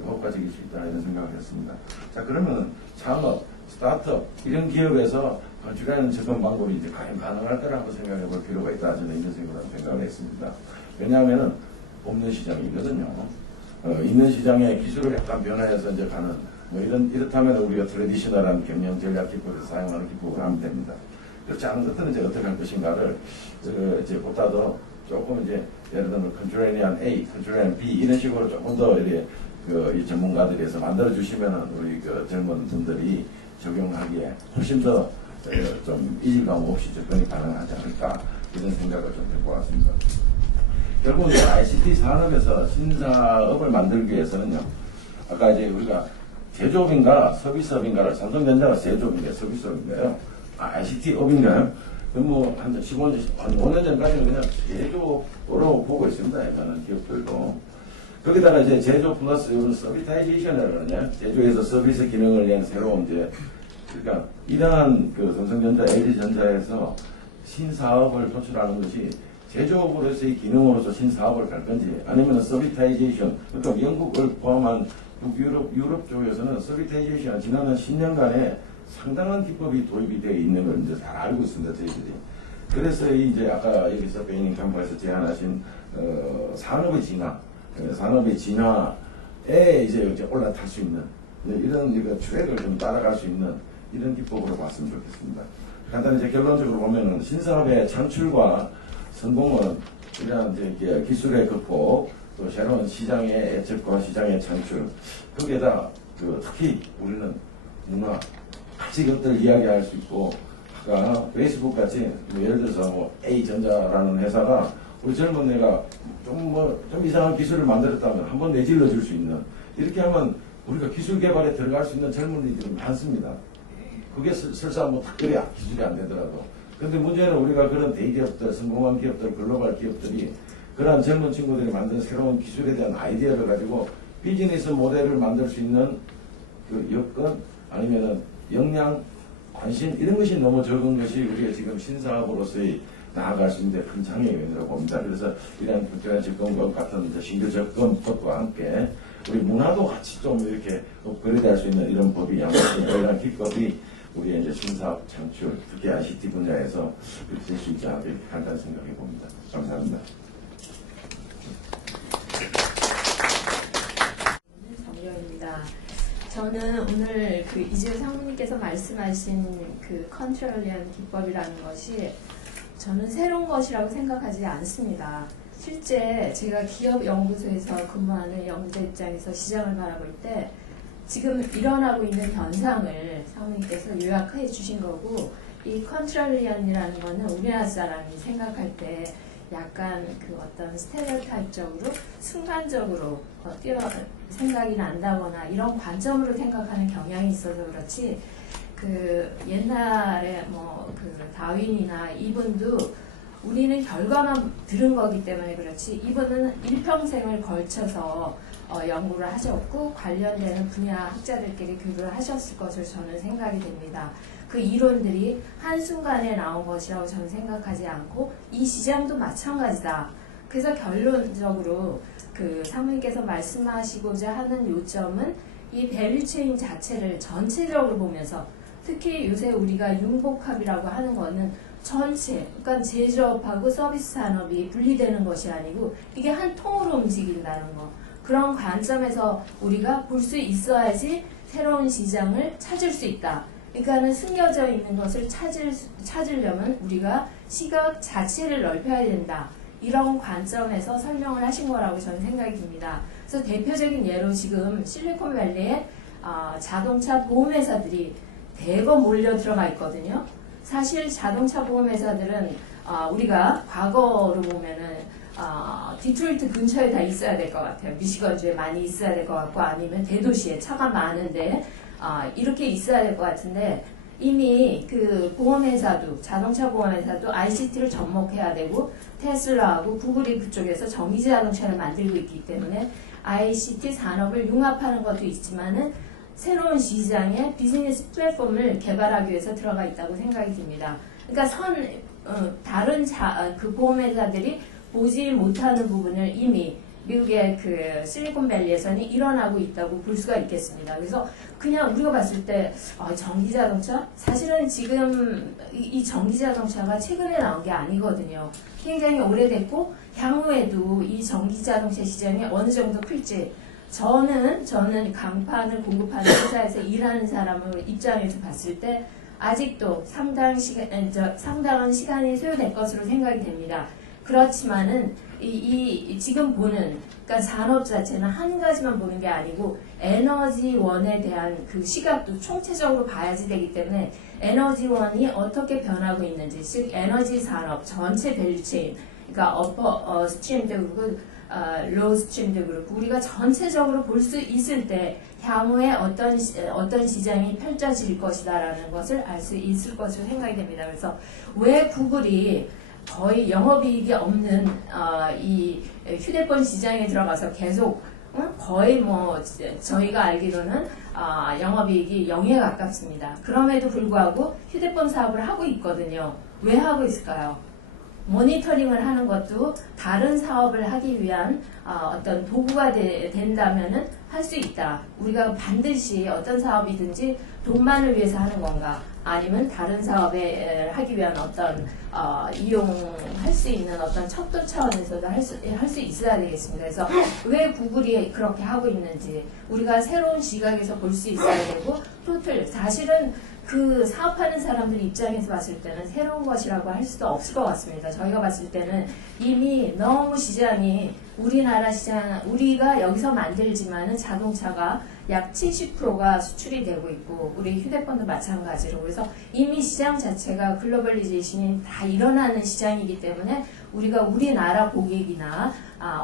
효과적일 수 있다 이런 생각을 했습니다. 자 그러면 창업, 스타트업 이런 기업에서 컨트롤하는 접근 방법이 이제 과연 가능할까를 한번 생각해 볼 필요가 있다 저는 이런 생각을 했습니다. 왜냐하면은 없는 시장이거든요. 있는 시장의 기술을 약간 변화해서 이제 가는 뭐 이렇다면 우리가 트레디셔널한 경영 전략 기법을 사용하는 기법을 하면 됩니다. 그렇지 않은 것들은 이제 어떻게 할 것인가를 이제 보다 더 조금 이제 예를 들면 컨트롤리안 A, 컨트롤리안 B 이런 식으로 조금 더 이렇게 이 전문가들이 해서 만들어 주시면은 우리 젊은 분들이 적용하기에 훨씬 더 좀 이질감 없이 접근이 가능하지 않을까 이런 생각을 좀 해보았습니다. 결국 이제 ICT 산업에서 신사업을 만들기 위해서는요. 아까 이제 우리가 제조업인가 서비스업인가를 삼성전자가 제조업인가요? 서비스업인가요? ICT업인가요? 뭐 한 15년, 한 5년 전까지는 그냥 제조업으로 보고 있습니다. 많은 기업들도. 거기다가 이제 제조 플러스 서비타이제이션을 그러냐. 제조에서 서비스 기능을 위한 새로운 이제 그러니까 이러한 삼성전자, LG전자에서 신사업을 도출하는 것이 제조업으로서의 기능으로서 신사업을 갈 건지 아니면 서비타이제이션 그러니까 영국을 포함한 유럽 쪽에서는 서비타이제이션 지난 10년간에 상당한 기법이 도입이 되어 있는 걸 이제 잘 알고 있습니다 저희들이. 그래서 이제 아까 여기서 베이닝 캠프에서 제안하신 산업의 진화에 이제 올라탈 수 있는 이런 트랙을 좀 따라갈 수 있는 이런 기법으로 봤으면 좋겠습니다. 간단히 이제 결론적으로 보면은 신사업의 창출과 성공은 이러한 이제 기술의 극복, 또 새로운 시장의 예측과 시장의 창출, 거기에다 특히 우리는 문화, 같이 그것들 이야기할 수 있고, 아까 페이스북 같이 예를 들어서 뭐 A전자라는 회사가 우리 젊은 애가 좀 이상한 기술을 만들었다면 한번 내질러 줄 수 있는 이렇게 하면 우리가 기술 개발에 들어갈 수 있는 젊은이들이 많습니다. 그게 설사 뭐 그래야 기술이 안 되더라도. 근데 문제는 우리가 그런 대기업들, 성공한 기업들, 글로벌 기업들이 그러한 젊은 친구들이 만든 새로운 기술에 대한 아이디어를 가지고 비즈니스 모델을 만들 수 있는 그 여건 아니면은 역량, 관심 이런 것이 너무 적은 것이 우리가 지금 신사업으로서의 나아갈 수 있는 큰 장애인이라고 봅니다. 그래서 이런 국제화 접근법 같은 신규 접근법과 함께 우리 문화도 같이 좀 이렇게 업그레이드할 수 있는 이런 법이 이런 기법이 우리의 이제 신사업 창출, 특히 ICT 분야에서 그렇게 될 수 있지 않을까 이렇게 간단히 생각해 봅니다. 감사합니다. 작년 저는 오늘 그 이재호 상무님께서 말씀하신 그 컨트롤리언 기법이라는 것이 저는 새로운 것이라고 생각하지 않습니다. 실제 제가 기업 연구소에서 근무하는 연구자 입장에서 시장을 바라볼 때 지금 일어나고 있는 현상을 상무님께서 요약해 주신 거고, 이 컨트롤리언이라는 거는 우리나라 사람이 생각할 때 약간 그 어떤 스테레오타입적으로 순간적으로 생각이 난다거나 이런 관점으로 생각하는 경향이 있어서 그렇지, 그 옛날에 뭐 그 다윈이나 이분도 우리는 결과만 들은 거기 때문에 그렇지, 이분은 일평생을 걸쳐서 연구를 하셨고 관련되는 분야 학자들끼리 교류를 하셨을 것으로 저는 생각이 됩니다. 그 이론들이 한순간에 나온 것이라고 저는 생각하지 않고 이 시장도 마찬가지다. 그래서 결론적으로 그 사모님께서 말씀하시고자 하는 요점은 이 밸류체인 자체를 전체적으로 보면서, 특히 요새 우리가 융복합이라고 하는 거는 전체, 그러니까 제조업하고 서비스 산업이 분리되는 것이 아니고 이게 한 통으로 움직인다는 거. 그런 관점에서 우리가 볼 수 있어야지 새로운 시장을 찾을 수 있다. 그러니까는 숨겨져 있는 것을 찾으려면 우리가 시각 자체를 넓혀야 된다. 이런 관점에서 설명을 하신 거라고 저는 생각이 듭니다. 그래서 대표적인 예로 지금 실리콘밸리에 자동차 보험회사들이 대거 몰려 들어가 있거든요. 사실 자동차 보험회사들은 우리가 과거로 보면은 디트로이트 근처에 다 있어야 될 것 같아요. 미시건주에 많이 있어야 될 것 같고, 아니면 대도시에 차가 많은데 이렇게 있어야 될 것 같은데, 이미 그 보험회사도, 자동차 보험회사도 ICT를 접목해야 되고, 테슬라하고 구글이 그쪽에서 전기 자동차를 만들고 있기 때문에 ICT 산업을 융합하는 것도 있지만은 새로운 시장에 비즈니스 플랫폼을 개발하기 위해서 들어가 있다고 생각이 듭니다. 그러니까 다른 그 보험회사들이 보지 못하는 부분을 이미 미국의 그 실리콘밸리에서는 일어나고 있다고 볼 수가 있겠습니다. 그래서 그냥 우리가 봤을 때 전기자동차? 사실은 지금 이 전기자동차가 최근에 나온 게 아니거든요. 굉장히 오래됐고 향후에도 이 전기자동차 시장이 어느 정도 클지, 저는 강판을 공급하는 회사에서 일하는 사람을 입장에서 봤을 때 아직도 상당한 시간이 소요될 것으로 생각이 됩니다. 그렇지만은 지금 보는, 그러니까 산업 자체는 한 가지만 보는 게 아니고 에너지원에 대한 그 시각도 총체적으로 봐야지 되기 때문에 에너지원이 어떻게 변하고 있는지, 즉 에너지 산업 전체 밸류체인, 그러니까 어퍼 스트림도 그렇고 로우 스트림도 그렇고 우리가 전체적으로 볼 수 있을 때 향후에 어떤 시장이 펼쳐질 것이다라는 것을 알 수 있을 것으로 생각이 됩니다. 그래서 왜 구글이 거의 영업이익이 없는 이 휴대폰 시장에 들어가서 계속 거의 뭐 저희가 알기로는 영업이익이 0에 가깝습니다. 그럼에도 불구하고 휴대폰 사업을 하고 있거든요. 왜 하고 있을까요? 모니터링을 하는 것도 다른 사업을 하기 위한 어떤 도구가 된다면은 할 수 있다. 우리가 반드시 어떤 사업이든지 돈만을 위해서 하는 건가, 아니면 다른 사업에 하기 위한 어떤 이용할 수 있는 어떤 척도 차원에서도 할 수 있어야 되겠습니다. 그래서 왜 구글이 그렇게 하고 있는지 우리가 새로운 시각에서 볼 수 있어야 되고, 사실은 그 사업하는 사람들 입장에서 봤을 때는 새로운 것이라고 할 수도 없을 것 같습니다. 저희가 봤을 때는 이미 너무 시장이, 우리나라 시장, 우리가 여기서 만들지만은 자동차가 약 70%가 수출이 되고 있고, 우리 휴대폰도 마찬가지로. 그래서 이미 시장 자체가 글로벌리제이션이 다 일어나는 시장이기 때문에 우리가 우리나라 고객이나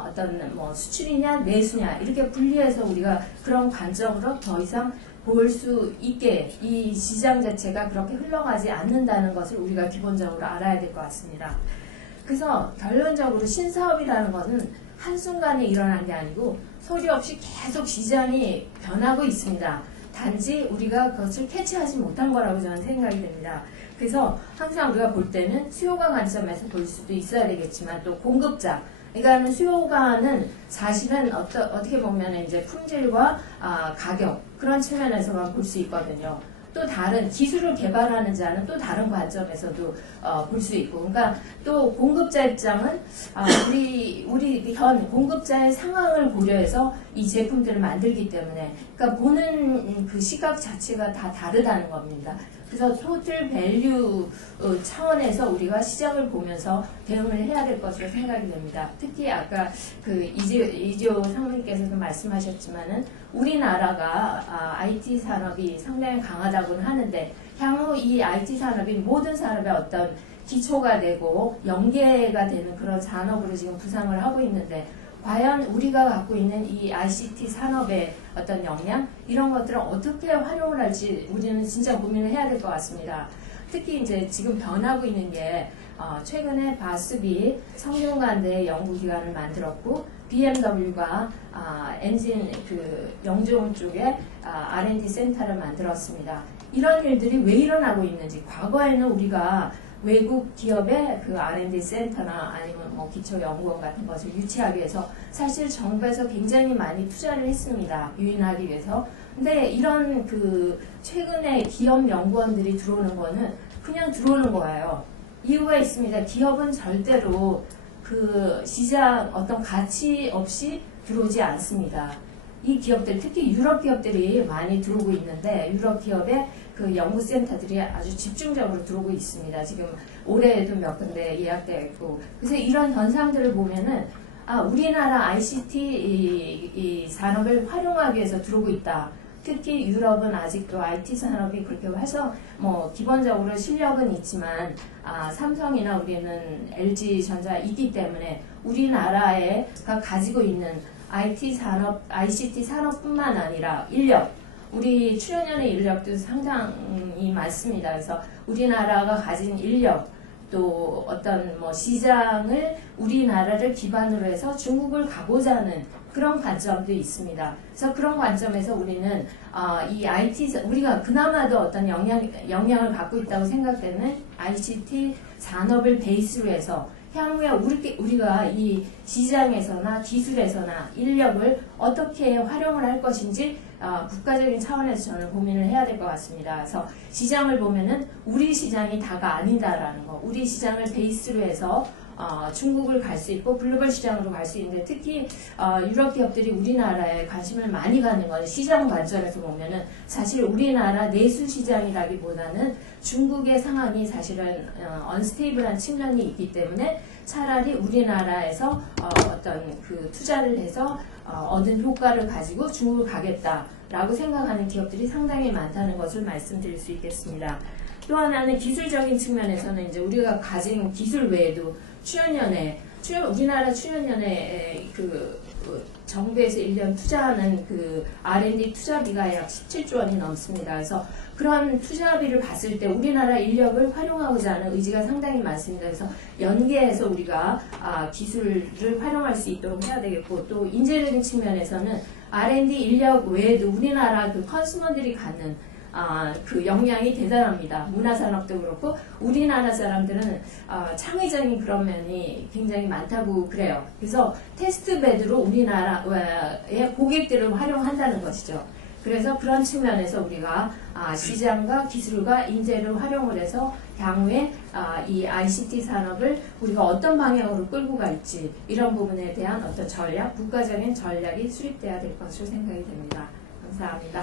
어떤 뭐 수출이냐 내수냐 이렇게 분리해서 우리가 그런 관점으로 더 이상 볼 수 있게 이 시장 자체가 그렇게 흘러가지 않는다는 것을 우리가 기본적으로 알아야 될 것 같습니다. 그래서 결론적으로 신사업이라는 것은 한순간에 일어난 게 아니고 소리 없이 계속 시장이 변하고 있습니다. 단지 우리가 그것을 캐치하지 못한 거라고 저는 생각이 됩니다. 그래서 항상 우리가 볼 때는 수요가 관점에서 볼 수도 있어야 되겠지만, 또 공급자, 그러니까 수요가는 사실은 어떻게 보면 이제 품질과 가격, 그런 측면에서만 볼 수 있거든요. 또 다른 기술을 개발하는 자는 또 다른 관점에서도 볼 수 있고, 그러니까 또 공급자 입장은 우리 현 공급자의 상황을 고려해서 이 제품들을 만들기 때문에, 그러니까 보는 그 시각 자체가 다 다르다는 겁니다. 그래서 토틀 밸류 차원에서 우리가 시장을 보면서 대응을 해야 될 것으로 생각이 됩니다. 특히 아까 그 이지호 상무님께서도 말씀하셨지만은 우리나라가 IT 산업이 상당히 강하다고는 하는데, 향후 이 IT 산업이 모든 산업의 어떤 기초가 되고 연계가 되는 그런 산업으로 지금 부상을 하고 있는데, 과연 우리가 갖고 있는 이 ICT 산업의 어떤 역량, 이런 것들을 어떻게 활용을 할지 우리는 진짜 고민을 해야 될 것 같습니다. 특히 이제 지금 변하고 있는 게 최근에 바스비 성균관대 연구기관을 만들었고, BMW가 엔진 그 영종 쪽에 R&D 센터를 만들었습니다. 이런 일들이 왜 일어나고 있는지, 과거에는 우리가 외국 기업의 그 R&D 센터나 아니면 뭐 기초연구원 같은 것을 유치하기 위해서 사실 정부에서 굉장히 많이 투자를 했습니다. 유인하기 위해서. 근데 이런 그 최근에 기업 연구원들이 들어오는 거는 그냥 들어오는 거예요. 이유가 있습니다. 기업은 절대로 그 시장 어떤 가치 없이 들어오지 않습니다. 이 기업들, 특히 유럽 기업들이 많이 들어오고 있는데, 유럽 기업의 그 연구센터들이 아주 집중적으로 들어오고 있습니다. 지금 올해에도 몇 군데 예약되어 있고. 그래서 이런 현상들을 보면은 우리나라 ICT 이 산업을 활용하기 위해서 들어오고 있다. 특히 유럽은 아직도 IT 산업이 그렇게 해서 뭐 기본적으로 실력은 있지만 삼성이나 우리는 LG전자 있기 때문에 우리나라가 가지고 있는 IT 산업, ICT 산업뿐만 아니라 인력, 우리 출연연의 인력도 상당히 많습니다. 그래서 우리나라가 가진 인력, 또 어떤 뭐 시장을 우리나라를 기반으로 해서 중국을 가고자 하는 그런 관점도 있습니다. 그래서 그런 관점에서 우리는 이 IT, 우리가 그나마도 어떤 영향을 갖고 있다고 생각되는 ICT 산업을 베이스로 해서 향후에 우리가 이 시장에서나 기술에서나 인력을 어떻게 활용을 할 것인지 국가적인 차원에서 저는 고민을 해야 될 것 같습니다. 그래서 시장을 보면은 우리 시장이 다가 아니다라는 거, 우리 시장을 베이스로 해서 중국을 갈 수 있고 글로벌 시장으로 갈 수 있는데, 특히 유럽 기업들이 우리나라에 관심을 많이 갖는 건 시장 관점에서 보면은 사실 우리나라 내수 시장이라기보다는 중국의 상황이 사실은 언스테이블한 측면이 있기 때문에 차라리 우리나라에서 어떤 그 투자를 해서 얻은 효과를 가지고 중국을 가겠다라고 생각하는 기업들이 상당히 많다는 것을 말씀드릴 수 있겠습니다. 또 하나는 기술적인 측면에서는 이제 우리가 가진 기술 외에도 우리나라 출연연에 정부에서 1년 투자하는 그 R&D 투자비가 약 17조 원이 넘습니다. 그래서 그런 투자비를 봤을 때 우리나라 인력을 활용하고자 하는 의지가 상당히 많습니다. 그래서 연계해서 우리가 기술을 활용할 수 있도록 해야 되겠고, 또 인재적인 측면에서는 R&D 인력 외에도 우리나라 그 컨슈머들이 갖는 그 역량이 대단합니다. 문화산업도 그렇고 우리나라 사람들은 창의적인 그런 면이 굉장히 많다고 그래요. 그래서 테스트베드로 우리나라의 고객들을 활용한다는 것이죠. 그래서 그런 측면에서 우리가 시장과 기술과 인재를 활용을 해서 향후에 이 ICT 산업을 우리가 어떤 방향으로 끌고 갈지, 이런 부분에 대한 어떤 전략, 국가적인 전략이 수립돼야 될 것으로 생각이 됩니다. 감사합니다.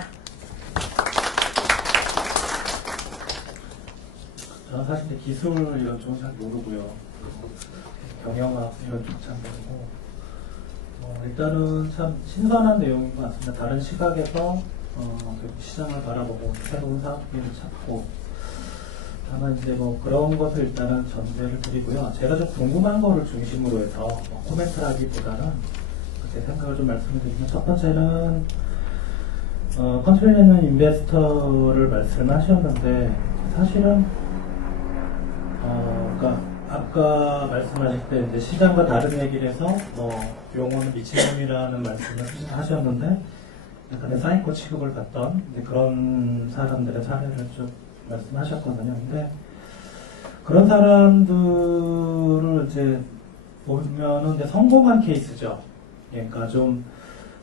저는 사실 기술 이런 쪽은 잘 모르고요. 경영학 이런 쪽 잘 모르고, 일단은 참 신선한 내용인 것 같습니다. 다른 시각에서 시장을 바라보고 새로운 사업기회를 찾고, 다만 이제 뭐 그런 것을 일단은 전제를 드리고요. 제가 좀 궁금한 거를 중심으로 해서 코멘트를 하기보다는 그렇게 생각을 좀 말씀을 드리면, 첫 번째는 컨트롤리는 인베스터를 말씀하셨는데, 사실은 그러니까 아까 말씀하실 때 이제 시장과 다른 얘기를 해서 용어는 미친놈이라는 말씀을 하셨는데, 약간의 사이코 취급을 받던 그런 사람들의 사례를 쭉 말씀하셨거든요. 근데 그런 사람들을 이제 보면은 이제 성공한 케이스죠. 그러니까 좀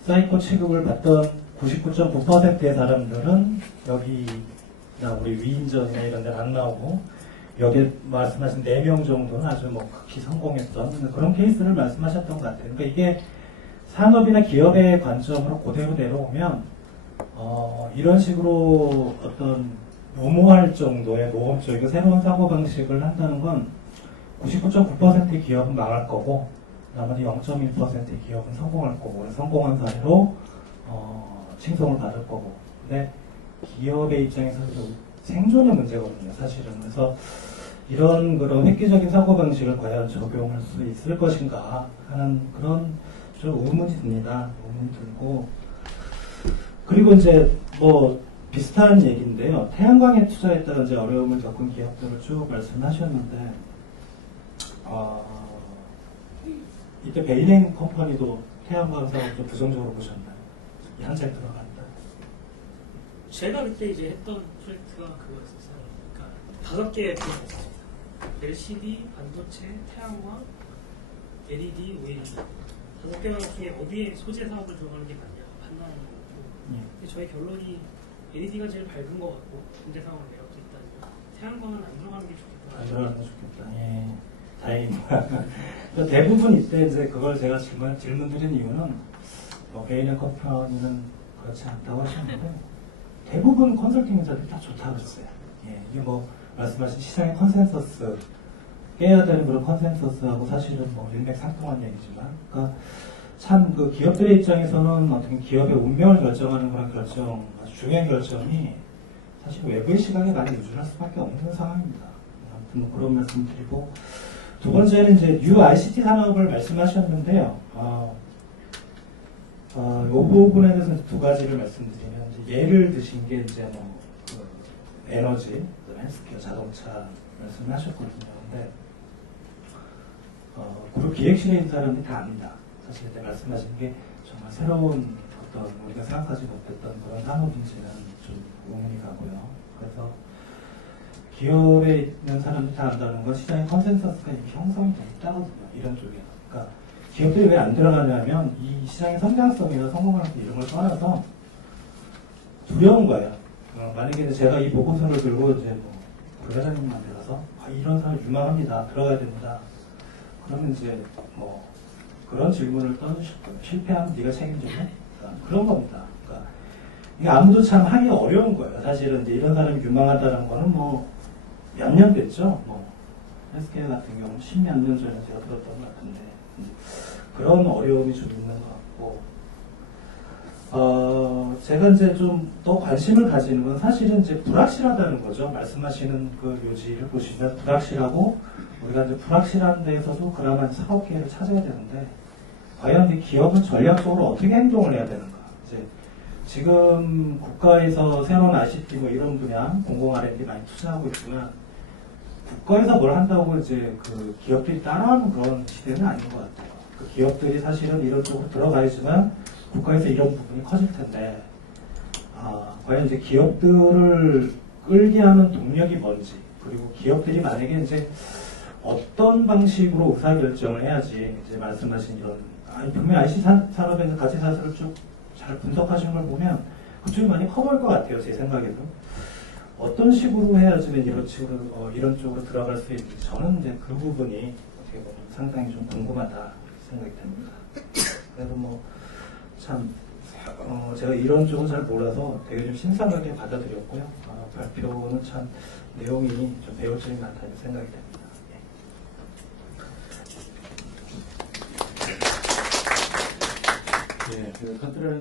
사이코 취급을 받던 99.9%의 사람들은 여기 우리 위인전이나 이런 데는 안 나오고 여기 말씀하신 4명 정도는 아주 뭐 극히 성공했던 그런 케이스를 말씀하셨던 것 같아요. 그러니까 이게 산업이나 기업의 관점으로 그대로 내려오면 이런 식으로 어떤 무모할 정도의 모험적이고 새로운 사고방식을 한다는 건 99.9%의 기업은 망할 거고 나머지 0.1%의 기업은 성공할 거고 성공한 사례로 칭송을 받을 거고 근데 기업의 입장에서도 생존의 문제거든요 사실은. 그래서 이런 그런 획기적인 사고방식을 과연 적용할 수 있을 것인가 하는 그런 좀 의문이 듭니다. 의문이 들고 그리고 이제 뭐 비슷한 얘기인데요. 태양광에 투자했다가 이제 어려움을 겪은 기업들을 쭉 말씀하셨는데 이때 베이냉 컴퍼니도 태양광 사업 좀 부정적으로 보셨나요? 한잘 들어갔다. 제가 그때 이제 했던 프로젝트가 그거였었어요. 그러니까 5개의 프로젝트가 있었습니다. LCD, 반도체, 태양광, LED, OLED 5개 중에 어디에 소재 사업을 들어가는 게 맞냐 판단하는 거고 근데 저희 결론이 LED가 제일 밝은 것 같고 경제 상황을 매력도 있다. 태양광은 안 들어가는 게 좋겠다. 안 들어가는 게 좋겠다. 예. 다행입니다. 대부분 이때 이제 그걸 제가 질문 드린 이유는 베이냉 컴퍼니는 그렇지 않다고 하셨는데 대부분 컨설팅 회사들이 다 좋다고 그랬어요. 예. 이게 뭐 말씀하신 시장의 컨센서스 깨야 되는 그런 컨센서스하고 사실은 뭐 일맥상통한 얘기지만 그러니까 참 그 기업들의 입장에서는 어떻게 기업의 운명을 결정하는 그런 결정 아주 중요한 결정이 사실 외부의 시각에 많이 의존할 수밖에 없는 상황입니다. 아무튼 뭐 그런 말씀 드리고 두 번째는 이제 뉴 ICT 산업을 말씀하셨는데요. 이 부분에 대해서 두 가지를 말씀드리면 이제 예를 드신 게 이제 뭐 그 에너지, 헬스케어, 자동차 말씀하셨거든요. 근데 그룹 기획실에 있는 사람들이 다 압니다. 사실 그때 말씀하신 게 정말 새로운 어떤 우리가 생각하지 못했던 그런 산업인지는 좀 의문이 가고요. 그래서 기업에 있는 사람들이 다 안다는 건 시장의 컨센서스가 이미 형성이 돼 있다거든요. 이런 쪽에. 그러니까 기업들이 왜 안 들어가냐면 이 시장의 성장성이나 성공하는 이런 걸 떠나서 두려운 거예요. 만약에 제가 이 보고서를 들고 이제 뭐 부회장님한테 가서 이런 사람 유망합니다. 들어가야 됩니다. 그러면 이제 뭐 그런 질문을 던지실 거예요. 실패하면 네가 책임지냐? 그러니까 그런 겁니다. 그러니까 이게 아무도 참 하기 어려운 거예요. 사실은 이제 이런 사람이 유망하다는 거는 뭐 몇 년 됐죠. 뭐 헬스케어 같은 경우는 10몇 년 전에 제가 들었던 것 같은데 그런 어려움이 좀 있는 것 같고 제가 이제 좀 더 관심을 가지는 건 사실은 이제 불확실하다는 거죠. 말씀하시는 그 요지를 보시면 불확실하고 우리가 이제 불확실한 데에서도 그나마 사업 기회를 찾아야 되는데 과연 이 기업은 전략적으로 어떻게 행동을 해야 되는가? 이제 지금 국가에서 새로운 ICT 뭐 이런 분야 공공 R&D 많이 투자하고 있지만 국가에서 뭘 한다고 이제 그 기업들이 따라하는 그런 시대는 아닌 것 같아요. 그 기업들이 사실은 이런 쪽으로 들어가야지만 국가에서 이런 부분이 커질 텐데 과연 이제 기업들을 끌게 하는 동력이 뭔지 그리고 기업들이 만약에 이제 어떤 방식으로 의사결정을 해야지 이제 말씀하신 이런 분명히 ICT 산업에서 가치 사슬을 쭉 잘 분석하시는 걸 보면 그쪽이 많이 커 보일 것 같아요. 제 생각에도 어떤 식으로 해야지만 이런 식으로 이런 쪽으로 들어갈 수 있는지 저는 이제 그 부분이 어떻게 보면 상당히 좀 궁금하다 생각이 됩니다. 그래서 뭐 참 제가 이런 쪽은 잘 몰라서 되게 좀 신선하게 받아들였고요. 발표는 참 내용이 좀 배울 점이 많다는 생각이 됩니다. 그 컨트롤